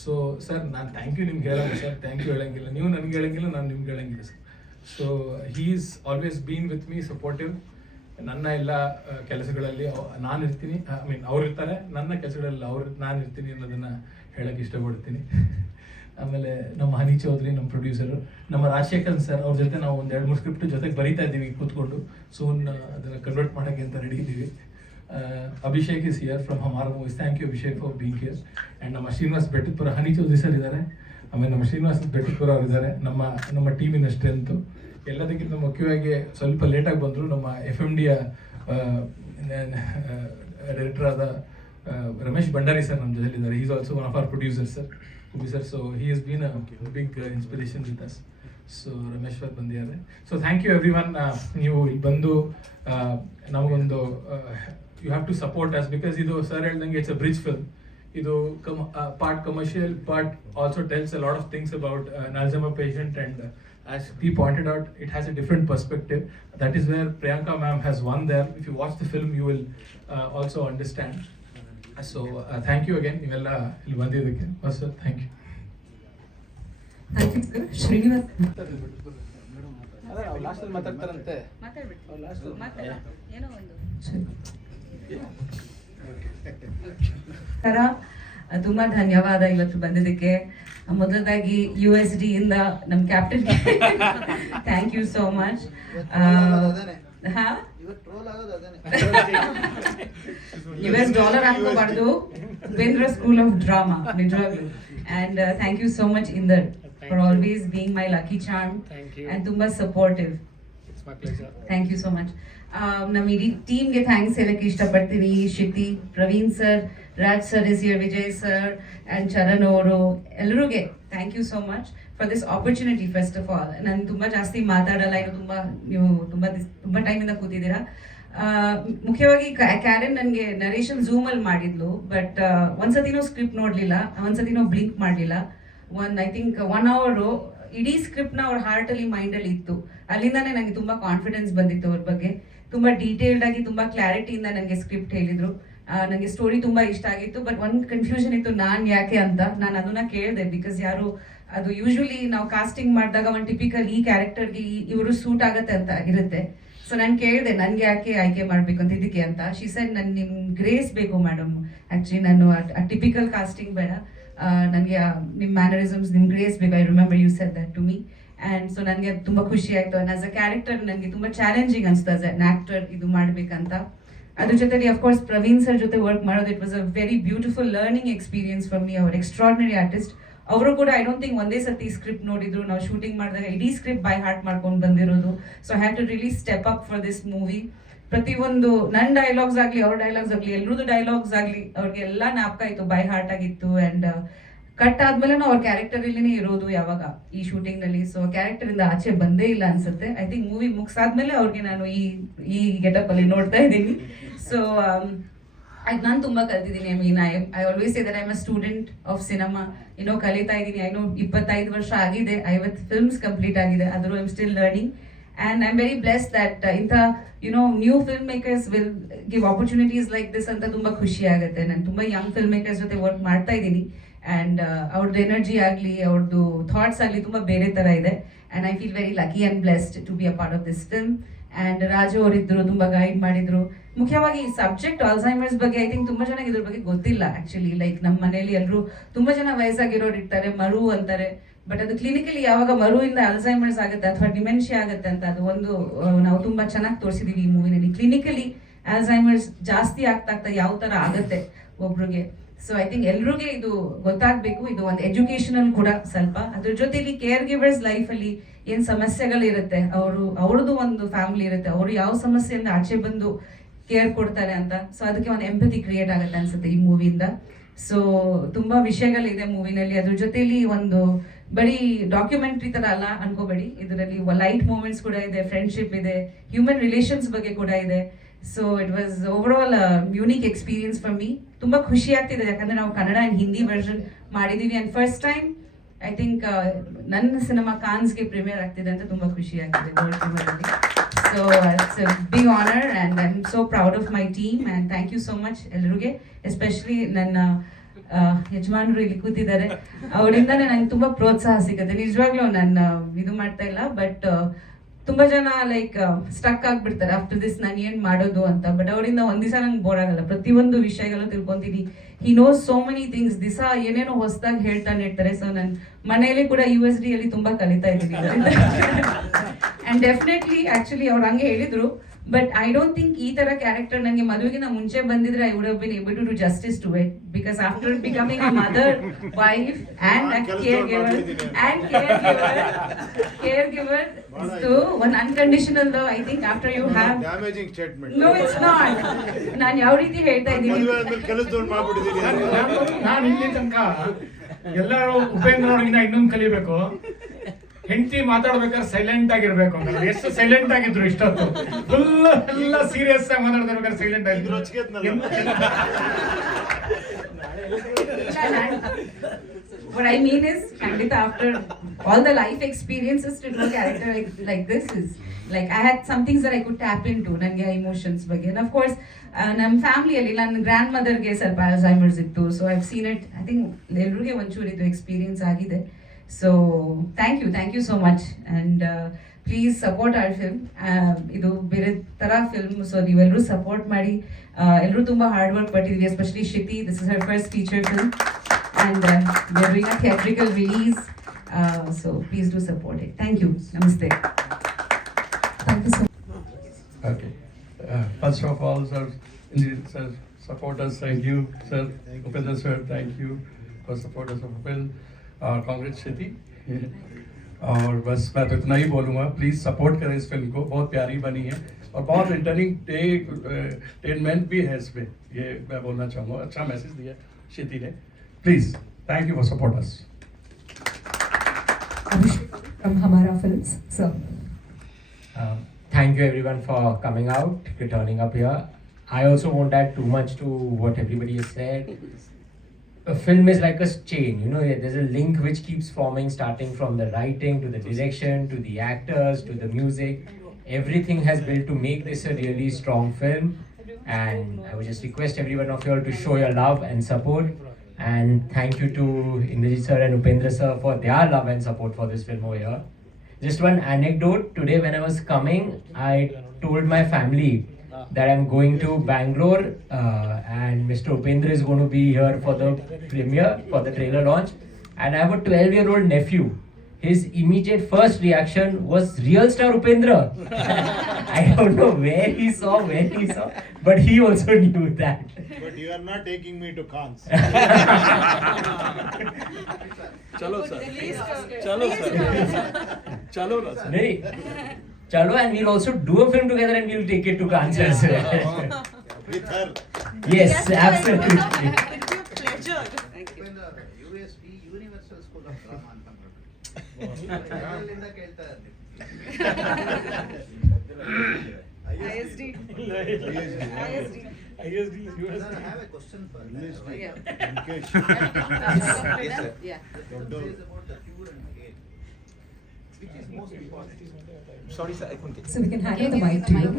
ಸೊ ಸರ್, ನಾನು ಥ್ಯಾಂಕ್ ಯು ನಿಮ್ಗೆ ಹೇಳಲ್ಲ ಸರ್, ಥ್ಯಾಂಕ್ ಯು ಹೇಳಂಗಿಲ್ಲ. ನೀವು ನನಗೆ ಹೇಳಂಗಿಲ್ಲ, ನಾನು ನಿಮ್ಗೆ ಹೇಳಂಗಿಲ್ಲ sir. So he is always been with me, supportive. ನನ್ನ ಎಲ್ಲ ಕೆಲಸಗಳಲ್ಲಿ ನಾನು ಇರ್ತೀನಿ, ಐ ಮೀನ್ ಅವ್ರು ಇರ್ತಾರೆ, ನನ್ನ ಕೆಲಸಗಳಲ್ಲಿ ನಾನು ಇರ್ತೀನಿ ಅನ್ನೋದನ್ನು ಹೇಳಕ್ಕೆ ಇಷ್ಟಪಡ್ತೀನಿ. ಆಮೇಲೆ ನಮ್ಮ ಹನಿ ಚೌಧರಿ ನಮ್ಮ ಪ್ರೊಡ್ಯೂಸರು, ನಮ್ಮ ರಾಜಶೇಖರ್ ಸರ್, ಅವ್ರ ಜೊತೆ ನಾವು ಒಂದು 2-3 ಸ್ಕ್ರಿಪ್ಟ್ ಜೊತೆಗೆ ಬರೀತಾ ಇದ್ದೀವಿ ಕೂತ್ಕೊಂಡು. ಸೂನ್ ಅದನ್ನು ಕನ್ವರ್ಟ್ ಮಾಡೋಕ್ಕೆ ಅಂತ ರೆಡಿ ಇದ್ದೀವಿ. Abhishek is here from Hamara movies. Thank you Abhishek for being here. And ನಮ್ಮ ಶ್ರೀನಿವಾಸ್ ಬೆಟ್ಟಪುರ, ಹನಿ ಚೌಧರಿ ಸರ್ ಇದ್ದಾರೆ, ಆಮೇಲೆ ನಮ್ಮ ಶ್ರೀನಿವಾಸ್ ಬೆಟ್ಟಪುರ ಅವ್ರು ಇದ್ದಾರೆ. ನಮ್ಮ ಟೀಮಿನ ಸ್ಟ್ರೆಂತು. ಎಲ್ಲದಕ್ಕಿಂತ ಮುಖ್ಯವಾಗಿ ಸ್ವಲ್ಪ ಲೇಟಾಗಿ ಬಂದರು ನಮ್ಮ FMDಯ ಡೈರೆಕ್ಟರ್ ಆದ ರಮೇಶ್ ಭಂಡಾರಿ ಸರ್ ನಮ್ಮ ಜೊತೆಲಿದ್ದಾರೆ. Is also one of our producer sir, ಉಬಿ sir. So he is been a big inspiration with us. So Ramesh sir ಬಂದಿದ್ದಾರೆ. So thank you everyone. ನೀವು ಇಲ್ಲಿ ಬಂದು ನಮಗೊಂದು you have to support us, because ಇದು sir ಹೇಳ್ದಂಗೆ it's a bridge film. ಇದು part commercial, part also tells a lot of things about an Alzheimer patient, and as he pointed out, it has a different perspective. That is where Priyanka ma'am has won there. If you watch the film, you will also understand. So thank you again. Ivella illi bandidakke. Sir, thank you. Thank you, sir. Srinivas. ಲಾಸ್ಟಲ್ಲಿ ಮಾತಾಡ್ತಾರಂತೆ. ಏನೋ ಒಂದು ತುಂಬಾ ಧನ್ಯವಾದ ಇವತ್ತು ಬಂದಿದ್ದಕ್ಕೆ. ಮೊದಲದಾಗಿ USD ಇಂದ ನಮ್ಮ captain thank you so much. US dollar ಅನ್ಕೋಬಾರ್ದು, ಉಪೇಂದ್ರ ಸ್ಕೂಲ್ ಆಫ್ ಡ್ರಾಮಾ ನಿಜವಾಗ್ಲು. And thank you so much Inder for always being my lucky charm and ತುಂಬಾ supportive. It's my pleasure. Thank you so much. ನಮ್ಮ ಇಡೀ ಟೀಮ್ಗೆ thanks ಹೇಳಕ್ಕೆ ಇಷ್ಟಪಡ್ತೀನಿ. Shiti, Praveen sir, Raj sir is here, Vijay sir and Charan ಅವರು, ಎಲ್ಲರಿಗೆ thank you so much for this opportunity. First of all ನಾನು ತುಂಬ ಜಾಸ್ತಿ ಮಾತಾಡಲ್ಲ, ಇನ್ನು ನೀವು ತುಂಬ ಟೈಮಿಂದ ಕೂತಿದ್ದೀರಾ. ಮುಖ್ಯವಾಗಿ ಕ್ಯಾರೆನ್ ನನಗೆ ನರೇಷನ್ ಝೂಮಲ್ಲಿ ಮಾಡಿದ್ಲು, ಬಟ್ ಒಂದ್ಸತಿನೂ ಸ್ಕ್ರಿಪ್ಟ್ ನೋಡಲಿಲ್ಲ, ಒಂದ್ಸತಿನೂ ಬ್ಲಿಂಕ್ ಮಾಡಲಿಲ್ಲ. ಐ ಥಿಂಕ್ 1 hour ಇಡೀ ಸ್ಕ್ರಿಪ್ಟ್ನ ಅವ್ರ ಹಾರ್ಟಲ್ಲಿ ಮೈಂಡಲ್ಲಿ ಇತ್ತು. ಅಲ್ಲಿಂದಾನೇ ನನಗೆ ತುಂಬ ಕಾನ್ಫಿಡೆನ್ಸ್ ಬಂದಿತ್ತು ಅವ್ರ ಬಗ್ಗೆ. ತುಂಬ ಡೀಟೇಲ್ಡ್ ಆಗಿ ತುಂಬ ಕ್ಲಾರಿಟಿಯಿಂದ ನನಗೆ ಸ್ಕ್ರಿಪ್ಟ್ ಹೇಳಿದ್ರು. ನನಗೆ ಸ್ಟೋರಿ ತುಂಬ ಇಷ್ಟ ಆಗಿತ್ತು. ಬಟ್ ಒಂದು ಕನ್ಫ್ಯೂಷನ್ ಇತ್ತು, ನಾನು ಯಾಕೆ ಅಂತ. ನಾನು ಅದನ್ನ ಕೇಳಿದೆ, ಬಿಕಾಸ್ ಯಾರು ಅದು ಯೂಶ್ವಲಿ ನಾವು ಕಾಸ್ಟಿಂಗ್ ಮಾಡಿದಾಗ ಒಂದು ಟಿಪಿಕಲ್ ಈ ಕ್ಯಾರೆಕ್ಟರ್ಗೆ ಇವರು ಸೂಟ್ ಆಗತ್ತೆ ಅಂತ ಇರುತ್ತೆ. ಸೊ ನಾನು ಕೇಳಿದೆ ನನಗೆ ಯಾಕೆ ಆಯ್ಕೆ ಮಾಡಬೇಕು ಅಂತ ಇದಕ್ಕೆ ಅಂತ. ಶಿ ಸೆಡ್ ನಿಮ್ಮ ಗ್ರೇಸ್ ಬೇಕು ಮೇಡಮ್, ಆ್ಯಕ್ಚುಲಿ ನಾನು ಟಿಪಿಕಲ್ ಕಾಸ್ಟಿಂಗ್ ಬೇಡ, ನನಗೆ ನಿಮ್ಮ ಮ್ಯಾನರಿಸಮ್ಸ್, ನಿಮ್ಮ ಗ್ರೇಸ್ ಬೇಕು. I remember you said that to me. And so ನನಗೆ ತುಂಬ ಖುಷಿ ಆಯಿತು. ಆ್ಯಂಡ್ ಆಸ್ ಅ ಕ್ಯಾರೆಕ್ಟರ್ ನನಗೆ ತುಂಬ ಚಾಲೆಂಜಿಂಗ್ ಅನಿಸ್ತು ಆಸ್ ಅನ್ ಆ್ಯಕ್ಟರ್ ಇದು ಮಾಡಬೇಕಂತ. ಅದ್ರ ಜೊತೆಲಿ ಅಫ್ಕೋರ್ಸ್ ಪ್ರವೀಣ್ ಸರ್ ಜೊತೆ ವರ್ಕ್ ಮಾಡೋದು, it was a very beautiful learning experience for me. ಅವ್ರ ಎಕ್ಸ್ಟ್ರಾರ್ಡಿನರಿ ಆರ್ಟಿಸ್ಟ್. ಅವರು ಕೂಡ ಐ ಡೋಂಟ್ ಥಿಂಕ್ ಒಂದೇ ಸತಿ ಸ್ಕ್ರಿಪ್ಟ್ ನೋಡಿದ್ರು. ನಾವು ಶೂಟಿಂಗ್ ಮಾಡಿದಾಗ ಇಡೀ ಸ್ಕ್ರಿಪ್ಟ್ ಬೈ ಹಾರ್ಟ್ ಮಾಡ್ಕೊಂಡು ಬಂದಿರೋದು. So I have to really step up for this movie. ಪ್ರತಿಯೊಂದು ನನ್ನ ಡೈಲಾಗ್ಸ್ ಆಗಲಿ, ಅವ್ರ ಡೈಲಾಗ್ಸ್ ಆಗಲಿ, ಎಲ್ರದ್ದು ಡೈಲಾಗ್ಸ್ ಆಗಲಿ, ಅವ್ರಿಗೆಲ್ಲ ಜ್ಞಾಪಕ ಇತ್ತು, ಬೈ ಹಾರ್ಟ್ ಆಗಿತ್ತು. ಆ್ಯಂಡ್ ಕಟ್ ಆದ್ಮೇಲೆ ಅವ್ರ ಕ್ಯಾರೆಕ್ಟರ್ ಇಲ್ಲಿನೇ ಇರೋದು ಯಾವಾಗ ಈ ಶೂಟಿಂಗ್ ನಲ್ಲಿ. ಸೊ ಕ್ಯಾರೆಕ್ಟರ್ ಇಂದ ಆಚೆ ಬಂದೇ ಇಲ್ಲ ಅನ್ಸುತ್ತೆ. ಐ ಥಿಂಕ್ ಮೂವಿ ಮುಗಿಸಾದ್ಮೇಲೆ ಅವ್ರಿಗೆ ನಾನು ಈ ಗೆಟಪ್ ಅಲ್ಲಿ ನೋಡ್ತಾ ಇದ್ದೀನಿ. ಸೊ ನಾನು ತುಂಬಾ ಕಲ್ತಿದ್ದೀನಿ. I always say that I am a student of cinema. ಕಲಿತಾ ಇದ್ದೀನಿ. 25 ವರ್ಷ ಆಗಿದೆ, 50 ಫಿಲ್ಮ್ಸ್ ಕಂಪ್ಲೀಟ್ ಆಗಿದೆ, ಆದರೂ I am still learning. And I'm very blessed that new filmmakers will give opportunities like this ಅಂತ ತುಂಬಾ ಖುಷಿ ಆಗುತ್ತೆ. ನಾನು ತುಂಬಾ ಯಂಗ್ ಫಿಲ್ಮ್ ಮೇಕರ್ಸ್ ಜೊತೆ ವರ್ಕ್ ಮಾಡ್ತಾ ಇದ್ದೀನಿ. ಆ್ಯಂಡ್ ಅವ್ರದ್ದು ಎನರ್ಜಿ ಆಗಲಿ, ಅವ್ರದ್ದು ಥಾಟ್ಸ್ ಆಗಲಿ ತುಂಬ ಬೇರೆ ಥರ ಇದೆ. And I feel very lucky and blessed to be a part of this film. And Raju ಅವರಿದ್ದರು, ತುಂಬ ಗೈಡ್ ಮಾಡಿದರು. ಮುಖ್ಯವಾಗಿ ಈ ಸಬ್ಜೆಕ್ಟ್ ಆಲ್ಝೈಮರ್ಸ್ ಬಗ್ಗೆ ಐ ಥಿಂಕ್ ತುಂಬ ಜನಕ್ಕೆ ಇದ್ರ ಬಗ್ಗೆ ಗೊತ್ತಿಲ್ಲ ಆ್ಯಕ್ಚುಲಿ. ಲೈಕ್ ನಮ್ಮ ಮನೇಲಿ ಎಲ್ಲರೂ ತುಂಬ ಜನ ವಯಸ್ಸಾಗಿರೋರು ಇರ್ತಾರೆ, ಮರು ಅಂತಾರೆ. ಬಟ್ ಅದು ಕ್ಲಿನಿಕಲಿ ಯಾವಾಗ ಮರುವಿಂದ ಅಲ್ಝೈಮರ್ಸ್ ಆಗುತ್ತೆ ಅಥವಾ ಡಿಮೆನ್ಷಿಯಾ ಆಗುತ್ತೆ ಅಂತ ಅದು ಒಂದು ನಾವು ತುಂಬ ಚೆನ್ನಾಗಿ ತೋರಿಸಿದ್ದೀವಿ ಈ ಮೂವಿನಲ್ಲಿ. ಕ್ಲಿನಿಕಲಿ ಅಲ್ಝೈಮರ್ಸ್ ಜಾಸ್ತಿ ಆಗ್ತಾ ಯಾವ ಥರ ಆಗುತ್ತೆ ಒಬ್ರಿಗೆ. ಸೊ ಐ ಥಿಂಕ್ ಎಲ್ರಿಗೂ ಇದು ಗೊತ್ತಾಗಬೇಕು. ಇದು ಒಂದು ಎಜುಕೇಶನಲ್ ಕೂಡ ಸ್ವಲ್ಪ. ಅದ್ರ ಜೊತೆಲಿ ಕೇರ್ ಗಿವರ್ಸ್ ಲೈಫಲ್ಲಿ ಏನು ಸಮಸ್ಯೆಗಳಿರುತ್ತೆ, ಅವ್ರದ್ದು ಒಂದು ಫ್ಯಾಮಿಲಿ ಇರುತ್ತೆ, ಅವರು ಯಾವ ಸಮಸ್ಯೆಯಿಂದ ಆಚೆ ಬಂದು ಕೇರ್ ಕೊಡ್ತಾರೆ ಅಂತ. ಸೊ ಅದಕ್ಕೆ ಒಂದು ಎಂಪತಿ ಕ್ರಿಯೇಟ್ ಆಗುತ್ತೆ ಅನ್ಸುತ್ತೆ ಈ ಮೂವಿಯಿಂದ. ಸೊ ತುಂಬಾ ವಿಷಯಗಳಿದೆ ಮೂವಿನಲ್ಲಿ. ಅದ್ರ ಜೊತೆಲಿ ಒಂದು ಬರೀ ಡಾಕ್ಯುಮೆಂಟ್ರಿ ತರ ಅಲ್ಲ ಅನ್ಕೋಬೇಡಿ, ಇದರಲ್ಲಿ ಲೈಟ್ ಮೂಮೆಂಟ್ಸ್ ಕೂಡ ಇದೆ, ಫ್ರೆಂಡ್ಶಿಪ್ ಇದೆ, ಹ್ಯೂಮನ್ ರಿಲೇಷನ್ಸ್ ಬಗ್ಗೆ ಕೂಡ ಇದೆ. So it was overall unique experience for me. ತುಂಬಾ ಖುಷಿ ಆಗ್ತಿದೆ, ಯಾಕಂದ್ರೆ ನಾವು ಕನ್ನಡ ಅಂಡ್ ಹಿಂದಿ ವರ್ಷನ್ ಮಾಡಿದೀವಿ. And first time I think ನನ್ನ ಸಿನಿಮಾ ಕಾನ್ಸ್ಗೆ ಪ್ರೀಮಿಯರ್ ಆಗ್ತಿದೆ ಅಂತ ತುಂಬಾ ಖುಷಿ ಆಗ್ತಿದೆ world premiere. So it's a big honour and I am so proud of my team. And thank you so much ಎಲ್ರಿಗೆ, ಎಸ್ಪೆಷಲಿ ನನ್ನ ಯಜಮಾನರು ಇಲ್ಲಿ ಕೂತಿದ್ದಾರೆ, ಅವರಿಂದಾನೇ ನಂಗೆ ತುಂಬಾ ಪ್ರೋತ್ಸಾಹ ಸಿಗುತ್ತೆ. ನಿಜವಾಗ್ಲೂ ನಾನು ಇದು ಮಾಡ್ತಾ ಇಲ್ಲ, ಬಟ್ ತುಂಬಾ ಜನ ಲೈಕ್ ಸ್ಟಕ್ ಆಗ್ಬಿಡ್ತಾರೆ ಆಫ್ಟರ್ ದಿಸ್ ನಾನು ಏನ್ ಮಾಡೋದು ಅಂತ. ಬಟ್ ಅವರಿಂದ ಒಂದ್ ದಿವಸ ನಂಗೆ ಬೋರ್ ಆಗಲ್ಲ, ಪ್ರತಿಯೊಂದು ವಿಷಯಗಳು ತಿಳ್ಕೊಂತೀನಿ. He knows so many things, ದಿವಸ ಏನೇನೋ ಹೊಸದಾಗಿ ಹೇಳ್ತಾನೆ ಇರ್ತಾರೆ. ಸೊ ನಾನು ಮನೆಯಲ್ಲಿ ಕೂಡ USD ಅಲ್ಲಿ ತುಂಬಾ ಕಲಿತಾ ಇದ್ದೀನಿ. ಅಂಡ್ ಡೆಫಿನೆಟ್ಲಿ ಆಕ್ಚುಲಿ ಅವ್ರು ಹಂಗೆ ಹೇಳಿದ್ರು. ಬಟ್ ಐ ಡೋಂಟ್ ಥಿಂಕ್ ಈ ತರ ಕ್ಯಾರೆಕ್ಟರ್ ನನಗೆ ಮದುವೆಗಿಂತ ಮುಂಚೆ ಬಂದಿದ್ರೆ I would have been able to do justice to it. Because after becoming a mother, wife and care giver so one unconditional love. I think after you have damaging statement. No it's not. ನಾನು ಯಾವ ರೀತಿ ಹೇಳ್ತಾ ಇದ್ದೀನಿ, ನಾನು ಇಲ್ಲಿ ತನಕ ಎಲ್ಲರೂ ಉಪೇಂದ್ರ ಅವ್ರಿಗಿಂತ ಇನ್ನೊಂದು ಕಲಿಬೇಕು. ಹೆಂಡತಿ ಮಾತಾಡ್ಬೇಕಾದ್ರೆ ಸೈಲೆಂಟ್ ಆಗಿರ್ಬೇಕು ಅಂತ. ಎಷ್ಟು ಸೈಲೆಂಟ್ ಆಗಿದ್ರು ಇಷ್ಟೊತ್ತು, ಫುಲ್ ಎಲ್ಲ ಸೀರಿಯಸ್ ಆಗಿ ಮಾತಾಡ್ತಿರ್ಬೇಕಾದ್ರೆ ಸೈಲೆಂಟ್ ಆಗಿದ್ರು. What I mean is, Kandita, after all the life experiences to do a character like this is like I had some things that I could tap into. Nanga emotions ಬಗ್ಗೆ. And of course, ನಮ್ಮ ಫ್ಯಾಮಿಲಿಯಲ್ಲಿ ನನ್ನ grand ಮದರ್ಗೆ ಸ್ವಲ್ಪ Alzheimer's ಇತ್ತು. So I've seen it. I think ಎಲ್ರಿಗೆ ಒಂಚೂರು ಇದು experience ಆಗಿದೆ. So thank you so much. And please support our film. ಇದು ಬೇರೆ ಥರ ಫಿಲ್ಮ್, ಸೊ ನೀವೆಲ್ಲರೂ ಸಪೋರ್ಟ್ ಮಾಡಿ. ಎಲ್ಲರೂ ತುಂಬ ಹಾರ್ಡ್ ವರ್ಕ್ ಪಟ್ಟಿದ್ವಿ, especially Shiti. This is her first feature film and we are doing a theatrical release. So please do support it. Thank you. Namaste. Thank you so much. Okay. First of all, sir, sir, supporters, thank you, sir. Upendra sir, thank you for supporters of film. Congrats Shruti. और बस मैं तो इतना ही बोलूँगा, please support करें इस film को, बहुत प्यारी बनी है और बहुत एंटरटेनमेंट भी है इसमें, ये मैं बोलना चाहूँगा. अच्छा मैसेज दिया श्रुति ने. Please thank you for support us. From Hamara Films, sir. Thank you everyone for coming out, turning up here. I also won't add too much to what everybody has said. A film is like a chain, you know, there's a link which keeps forming, starting from the writing to the direction to the actors to the music. Everything has built to make this a really strong film, and I would just request everyone of you all to show your love and support. And thank you to Indrajit sir and Upendra sir for their love and support for this film over here. Just one anecdote, today when I was coming, I told my family that I'm going to Bangalore and Mr. Upendra is going to be here for the premiere, for the trailer launch, and I have a 12-year-old nephew. His immediate first reaction was real star Upendra. I don't know where he saw, but he also knew that. But you are not taking me to Cannes. चलो sir, चलो sir, चलो ना sir. Nahi. Chalo, and we'll also do a film together and we'll take it to Cannes as well. With her. Yes, absolutely. Universal school of drama ಅಂತ ISD. have a question for Yeah. about the cure and hate. Which is most important? Sorry, sir, I couldn't get. So we can hand you the mic to you.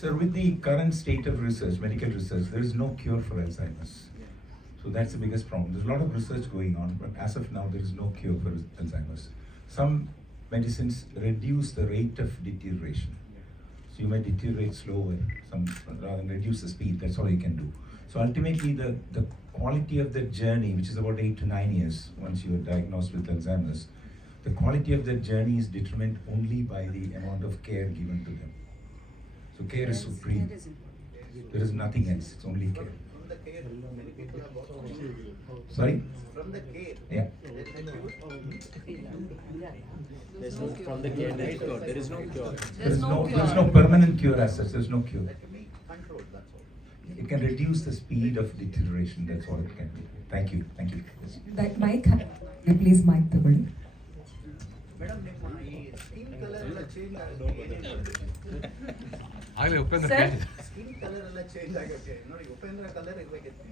Sir, with the current state of research, medical research, there is no cure for Alzheimer's. So that's the biggest problem. There's a lot of research going on, but as of now, there is no cure for Alzheimer's. Some medicines reduce the rate of deterioration. So you may deteriorate slower, rather than reduce the speed. That's all you can do. So ultimately, the quality of the journey, which is about 8 to 9 years once you are diagnosed with Alzheimer's, the quality of that journey is determined only by the amount of care given to them. So care is supreme. There is nothing else. It's only care. From the care, many people have also. Sorry? From the care. Yeah. From the care, there is no cure. There is no permanent cure as such. There is no cure. That can be controlled, that's all. It can reduce the speed of deterioration. That's all it can do. Thank you. Thank you. Yes. That mic, please mic ತಗೊಳ್ಳಿ. Madam ನಿಮ್ಮ ಈ skin colour ಎಲ್ಲ change ಆಗುತ್ತೆ. ಆಗಲೇ Upendra Sir? Skin colour ಎಲ್ಲ change ಆಗುತ್ತೆ ನೋಡಿ, Upendra colour ಇರ್ಬೇಕಿತ್ತು.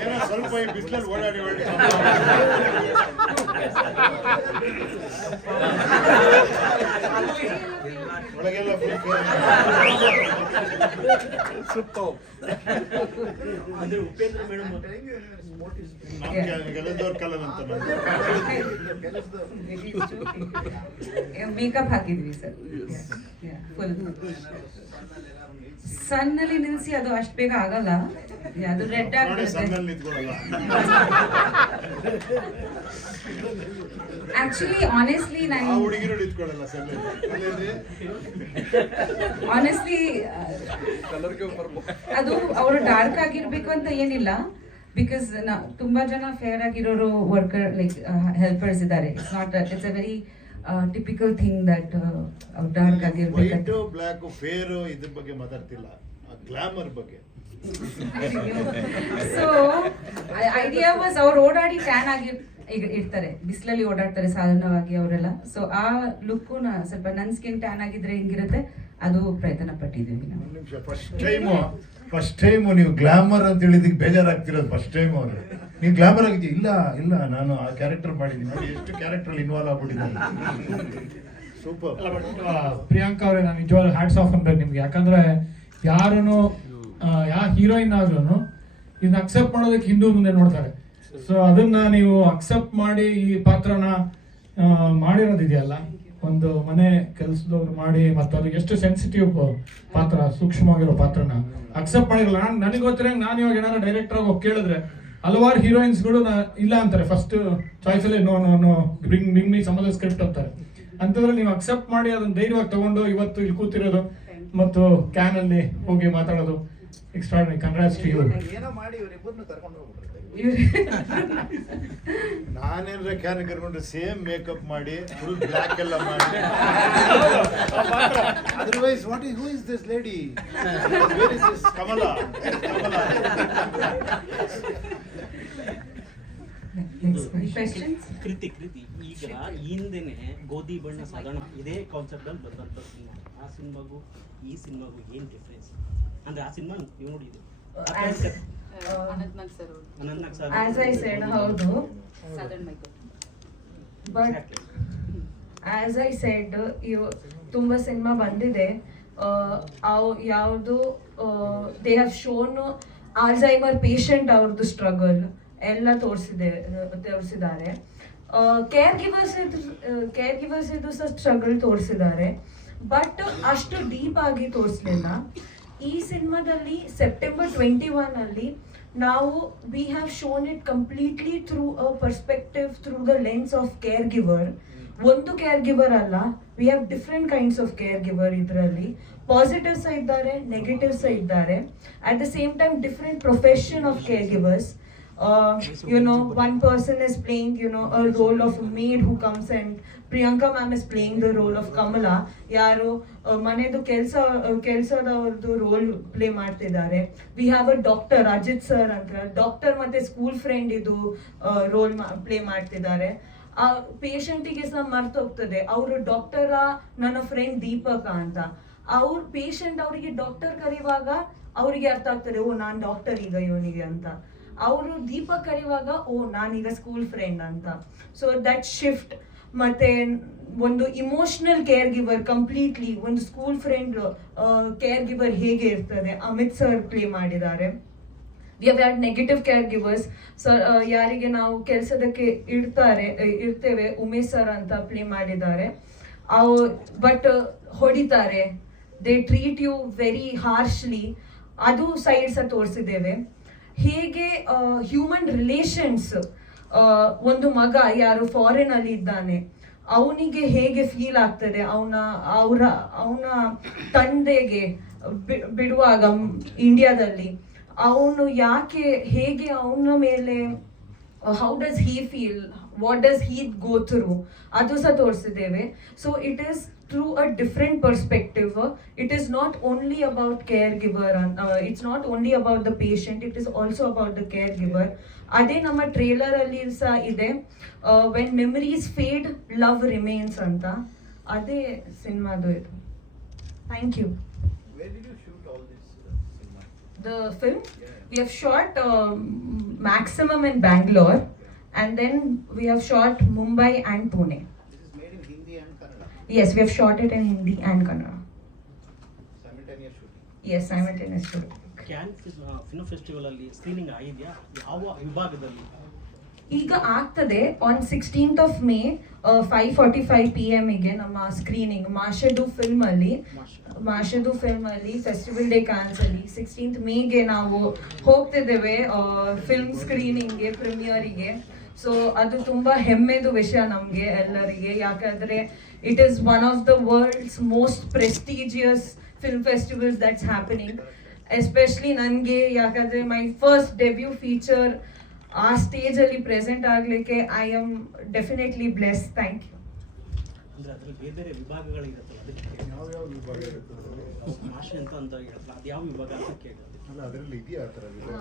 ಏನೋ ಸ್ವಲ್ಪ ಈ ಬಿಸಿಲಲ್ಲಿ ಓಡಾಡಿ ಒಳಗೆಲ್ಲ ಅಂದ್ರೆ ಉಪೇಂದ್ರ ಮೇಡಮ್ ಗೆಲ್ಲದವ್ರ ಕಲರ್ ಅಂತ ಮೇಕಪ್ ಹಾಕಿದ್ವಿ ಸರ್, ಫುಲ್ ಸನ್ನಲ್ಲಿ ನಿಲ್ಸಿ ಅದು ಅಷ್ಟು ಬೇಗ ಆಗಲ್ಲ, ಅದು ರೆಡ್ ಆಗ್ಬಿಡುತ್ತೆ. ಸಣ್ಣಲ್ಲಿ ನಿಂತ್ಕೊಳ್ಳಲ್ಲ. ಆಕ್ಚುಲಿ ಆನೆಸ್ಟ್ಲಿ ಆ ನಾನು ಹುಡುಗಿರು ನಿಂತ್ಕೊಳ್ಳಲ್ಲ ಸರ್. ಆನೆಸ್ಟ್ಲಿ ಅದು ಅವರು ಡಾರ್ಕ್ ಆಗಿರ್ಬೇಕು ಅಂತ ಏನಿಲ್ಲ, ಬಿಕಾಸ್ ತುಂಬಾ ಜನ ಫೇರ್ ಆಗಿರೋರು ವರ್ಕರ್ ಲೈಕ್ ಹೆಲ್ಪರ್ಸ್ ಇದ್ದಾರೆ. It's a very typical thing that dark ಆಗಿರ್ಬೇಕು. ವೈಟ್ ಬ್ಲ್ಯಾಕ್ ಫೇರ್ ಇದ್ರ ಬಗ್ಗೆ ಮಾತಾಡ್ತಿಲ್ಲ, ಗ್ಲಾಮರ್ ಬಗ್ಗೆ. ಸೊ ಐಡಿಯಾ ವಾಸ್ ಅವ್ರು ಓಡಾಡಿ ಟ್ಯಾನ್ ಆಗಿ ಇರ್ತಾರೆ, ಬಿಸಿಲಲ್ಲಿ ಓಡಾಡ್ತಾರೆ ಸಾಧಾರಣವಾಗಿ ಅವರೆಲ್ಲ. ಸೊ ಆ ಲುಕ್ಕು ಸ್ವಲ್ಪ ನನ್ನ ಸ್ಕಿನ್ ಟ್ಯಾನ್ ಆಗಿದ್ರೆ ಹೆಂಗಿರುತ್ತೆ ಅದು ಪ್ರಯತ್ನ ಪಟ್ಟಿದ್ದೀವಿ ನಾವು. ಫಸ್ಟ್ ಟೈಮು ನೀವು ಗ್ಲಾಮರ್ ಅಂತ ಹೇಳಿದಕ್ಕೆ ಬೇಜಾರಾಗ್ತಿರೋದು ಫಸ್ಟ್ ಟೈಮ್ ಅವರು. ನೀವು ಗ್ಲಾಮರ್ ಆಗಿದ್ದೀವಿ? ಇಲ್ಲ ನಾನು ಆ ಕ್ಯಾರೆಕ್ಟರ್ ಮಾಡಿದ್ದೀನಿ ನೋಡಿ, ಎಷ್ಟು ಕ್ಯಾರೆಕ್ಟರ್ ಇನ್ವಾಲ್ವ್ ಆಗ್ಬಿಟ್ಟಿದ್ದೀನಿ. ಸೂಪರ್. ಪ್ರಿಯಾಂಕಾ ಅವರೇ, ನಾನು ನಿಜವಾಗ್ಲೂ ಹ್ಯಾಟ್ಸ್ ಆಫ್ ಅನ್ಬೇಕು ನಿಮ್ಗೆ. ಯಾಕಂದ್ರೆ ಯಾರನ್ನು ಯಾವ ಹೀರೋಯಿನ್ ಆದ್ರೂ ಇದನ್ನ ಅಕ್ಸೆಪ್ಟ್ ಮಾಡೋದಕ್ಕೆ ಹಿಂದೂ ಮುಂದೆ ನೋಡ್ತಾರೆ. ಸೊ ಅದನ್ನ ನೀವು ಅಕ್ಸೆಪ್ಟ್ ಮಾಡಿ ಈ ಪಾತ್ರನ ಮಾಡಿರೋದಿದೆಯಲ್ಲ, ಒಂದು ಮನೆ ಕೆಲಸದವ್ರು ಮಾಡಿ, ಮತ್ತು ಅದು ಎಷ್ಟು ಸೆನ್ಸಿಟಿವ್ ಪಾತ್ರ, ಸೂಕ್ಷ್ಮವಾಗಿರೋ ಪಾತ್ರನ ಅಕ್ಸೆಪ್ಟ್ ಮಾಡಿರಲ್ಲ. ನನಗೆ ಗೊತ್ತಿರೋ ನಾನು ಇವಾಗ ಏನಾದ್ರು ಡೈರೆಕ್ಟರ್ ಆಗಿ ಹೋಗಿ ಕೇಳಿದ್ರೆ ಹಲವಾರು ಹೀರೋಯಿನ್ಸ್ಗಳು ಇಲ್ಲ ಅಂತಾರೆ, ಫಸ್ಟ್ ಚಾಯ್ಸಲ್ಲೇ no bring me some of the script ಅಂತಾರೆ. ಅಂಥದ್ರಲ್ಲಿ ನೀವು ಅಕ್ಸೆಪ್ಟ್ ಮಾಡಿ ಅದನ್ನ ಧೈರ್ಯವಾಗಿ ತಗೊಂಡು ಇವತ್ತು ಇಲ್ಲಿ ಕೂತಿರೋದು ಮತ್ತು ಕ್ಯಾನ್ ಅಲ್ಲಿ ಹೋಗಿ ಮಾತಾಡೋದು ಎಕ್ಸ್ಟ್ರಾರ್ಡಿನರಿ. Congrats to you. ಏನೋ ಮಾಡಿ ಇವರಿಬ್ಬರನ್ನು ಕರ್ಕೊಂಡು ಹೋಗ್ಬಿಡ್ತಾರೆ. ನಾನೇನ್ರೆ ಕ್ಯಾನ್ ಕರ್ಕೊಂಡ್ರೆ ಸೇಮ್ ಮೇಕಪ್ ಮಾಡಿ ಫುಲ್ ಬ್ಲ್ಯಾಕ್ ಎಲ್ಲ ಮಾಡಿ. Otherwise who is this lady, where is this Kamala? ಕೃತಿ ಈಗ ಹಿಂದೆನೆ ಗೋಧಿ ಬಣ್ಣ ಸಾಧಾರಣ ಇದೇ ಕಾನ್ಸೆಪ್ಟ್ ಅಲ್ಲಿ ಬಂದಂತ ಸಿನಿಮಾ. ಆ ಸಿನಿಮಾಗೂ ಈ ಸಿನಿಮಾಗೂ ಏನ್ ಡಿಫ್ರೆನ್ಸ್ ಅಂದ್ರೆ ಆ ಸಿನಿಮಾ ನೀವು ನೋಡಿದ್ದು As I said, ಹೌದು. ಬಟ್ ಆಸ್ ಐ ಸೆಡ್ ತುಂಬಾ ಸಿನಿಮಾ ಬಂದಿದೆ. ಯಾವುದು they have shown Alzheimer patient ಅವ್ರದ್ದು ಸ್ಟ್ರಗಲ್ ಎಲ್ಲ ತೋರಿಸಿದ್ದಾರೆ. ಕೇರ್ ಗಿವರ್ಸ್ ಇದು ಸಹ ಸ್ಟ್ರಗಲ್ ತೋರಿಸಿದ್ದಾರೆ, ಬಟ್ ಅಷ್ಟು ಡೀಪ್ ಆಗಿ ತೋರಿಸಲಿಲ್ಲ. ಈ ಸಿನಿಮಾದಲ್ಲಿ ಸೆಪ್ಟೆಂಬರ್ 21 ಅಲ್ಲಿ ನಾವು we have shown it completely through a perspective, through the lens of care ಗಿವರ್. ಒಂದು ಕೇರ್ ಗಿವರ್ ಅಲ್ಲ, we have different kinds of care ಗಿವರ್. ಇದರಲ್ಲಿ ಪಾಸಿಟಿವ್ಸ್ ಇದ್ದಾರೆ, ನೆಗೆಟಿವ್ಸ್ ಇದ್ದಾರೆ. At the same time different profession of care givers. One person is playing, a role of a maid who comes, and Priyanka ma'am is playing the role of Kamala. ಯಾರು ಮನೆದು ಕೆಲಸದವ್ರದ್ದು role play ಮಾಡ್ತಿದ್ದಾರೆ. We have a doctor Ajit sir ಅಂತ, doctor ಮತ್ತೆ school friend ಇದು role play ಮಾಡ್ತಿದ್ದಾರೆ. ಆ ಪೇಷಂಟಿಗೆ ಸಹ ಮರ್ತೋಗ್ತದೆ ಅವರು ಡಾಕ್ಟರ ನನ್ನ ಫ್ರೆಂಡ್ ದೀಪಕ ಅಂತ. ಅವ್ರ ಪೇಷಂಟ್ ಅವರಿಗೆ ಡಾಕ್ಟರ್ ಕರೆಯುವಾಗ ಅವರಿಗೆ ಅರ್ಥ ಆಗ್ತದೆ, ಓ ನಾನ್ ಡಾಕ್ಟರ್ ಈಗ ಇವನಿಗೆ ಅಂತ. ಅವರು ದೀಪಕ್ ಕರೆಯುವಾಗ ಓ ನಾನೀಗ ಸ್ಕೂಲ್ ಫ್ರೆಂಡ್ ಅಂತ. So that shift. ಮತ್ತೆ ಒಂದು ಇಮೋಷನಲ್ ಕೇರ್ ಗಿವರ್ ಕಂಪ್ಲೀಟ್ಲಿ, ಒಂದು ಸ್ಕೂಲ್ ಫ್ರೆಂಡ್ ಕೇರ್ ಗಿವರ್ ಹೇಗೆ ಇರ್ತದೆ ಅಮಿತ್ ಸರ್ ಪ್ಲೇ ಮಾಡಿದ್ದಾರೆ. We have had negative care givers. Sir ಯಾರಿಗೆ ನಾವು ಕೆಲಸದಕ್ಕೆ ಇರ್ತೇವೆ, ಉಮೇಶ್ ಸರ್ ಅಂತ ಪ್ಲೇ ಮಾಡಿದ್ದಾರೆ. ಬಟ್ ಹೊಡಿತಾರೆ, ದೇ ಟ್ರೀಟ್ ಯು ವೆರಿ ಹಾರ್ಶ್ಲಿ. ಅದು ಸೈಡ್ಸ್ ತೋರಿಸಿದ್ದೇವೆ. ಹೇಗೆ ಹ್ಯೂಮನ್ ರಿಲೇಷನ್ಸ್, ಒಂದು ಮಗ ಯಾರು ಫಾರಿನ್ ಅಲ್ಲಿ ಇದ್ದಾನೆ ಅವನಿಗೆ ಹೇಗೆ ಫೀಲ್ ಆಗ್ತದೆ ಅವನ ತಂದೆಗೆ ಬಿಡುವಾಗ ಇಂಡಿಯಾದಲ್ಲಿ, ಅವನು ಯಾಕೆ ಹೇಗೆ ಅವನ ಮೇಲೆ how does Hi feel, what does Hi go through, ಅದು ಸಹ ತೋರಿಸಿದ್ದೇವೆ. So it is through a different perspective. It is not only about caregiver, it's not only about the patient, it is also about the caregiver. Ade nama trailer alli sa ide, when memories fade love remains anta. Ade cinema do idu. Thank you. Where did you shoot all this cinema? The film? Yeah. We have shot maximum in Bangalore, and then we have shot Mumbai and Pune. Yes, we have shot it in Hindi and Kannada. Simultaneous shooting? Yes, simultaneous shooting. Can film festival ಅಲ್ಲಿ screening ಆಗಿದೆಯಾ? ಯಾವ ವಿಭಾಗದಲ್ಲಿ? ಈಗ ಆಗ್ತದೆ on 16th of May 5:45 PM ಗೆ ನಮ್ಮ screening ಮಾಷೆಡು film ಅಲ್ಲಿ festival day cans ಅಲ್ಲಿ 16th May ನಾವು ಹೋಗ್ತಿದ್ದೇವೆ ಫಿಲ್ಮ್ ಸ್ಕ್ರೀನಿಂಗ್ಗೆ, ಪ್ರೀಮಿಯರಿಗೆ. ಸೊ ಅದು ತುಂಬಾ ಹೆಮ್ಮೆದು ವಿಷಯ ನಮಗೆ ಎಲ್ಲರಿಗೆ, ಯಾಕಂದ್ರೆ it is one of the world's most prestigious film festivals that's happening. Especially ನನಗೆ, ಯಾಕಂದ್ರೆ ಮೈ ಫಸ್ಟ್ ಡೆಬ್ಯೂ ಫೀಚರ್ ಆ ಸ್ಟೇಜ್ ಅಲ್ಲಿ ಪ್ರೆಸೆಂಟ್ ಆಗ್ಲಿಕ್ಕೆ I am definitely blessed. Thank you. ಅಂದ್ರೆ ಅದ್ರಲ್ಲಿ ಬೇರೆ ಬೇರೆ ವಿಭಾಗಗಳು ಇರುತ್ತಲ್ಲ, ಅದಕ್ಕೆ ಯಾವ ವಿಭಾಗ ಇರುತ್ತೆ? ಭಾಷೆ ಅಂತ ಹೇಳಲ್ಲ, ಅದು ಯಾವ ವಿಭಾಗ ಅಂತ ಕೇಳೋದು. ಅಲ್ಲ, ಅದರಲ್ಲಿ ಇದೆಯಾ ಆ ಥರ ವಿಭಾಗ?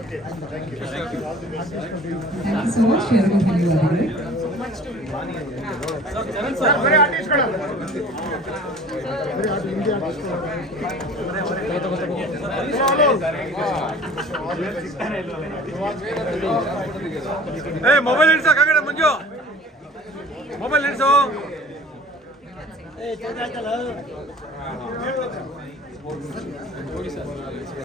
Okay, thank you. Thank you so much. Hey, mobile ಇಡ್ಸ ಕಾಗಡ Manju, mobile ಇಡ್ಸು. ಹೋಗಿ ಸರ್.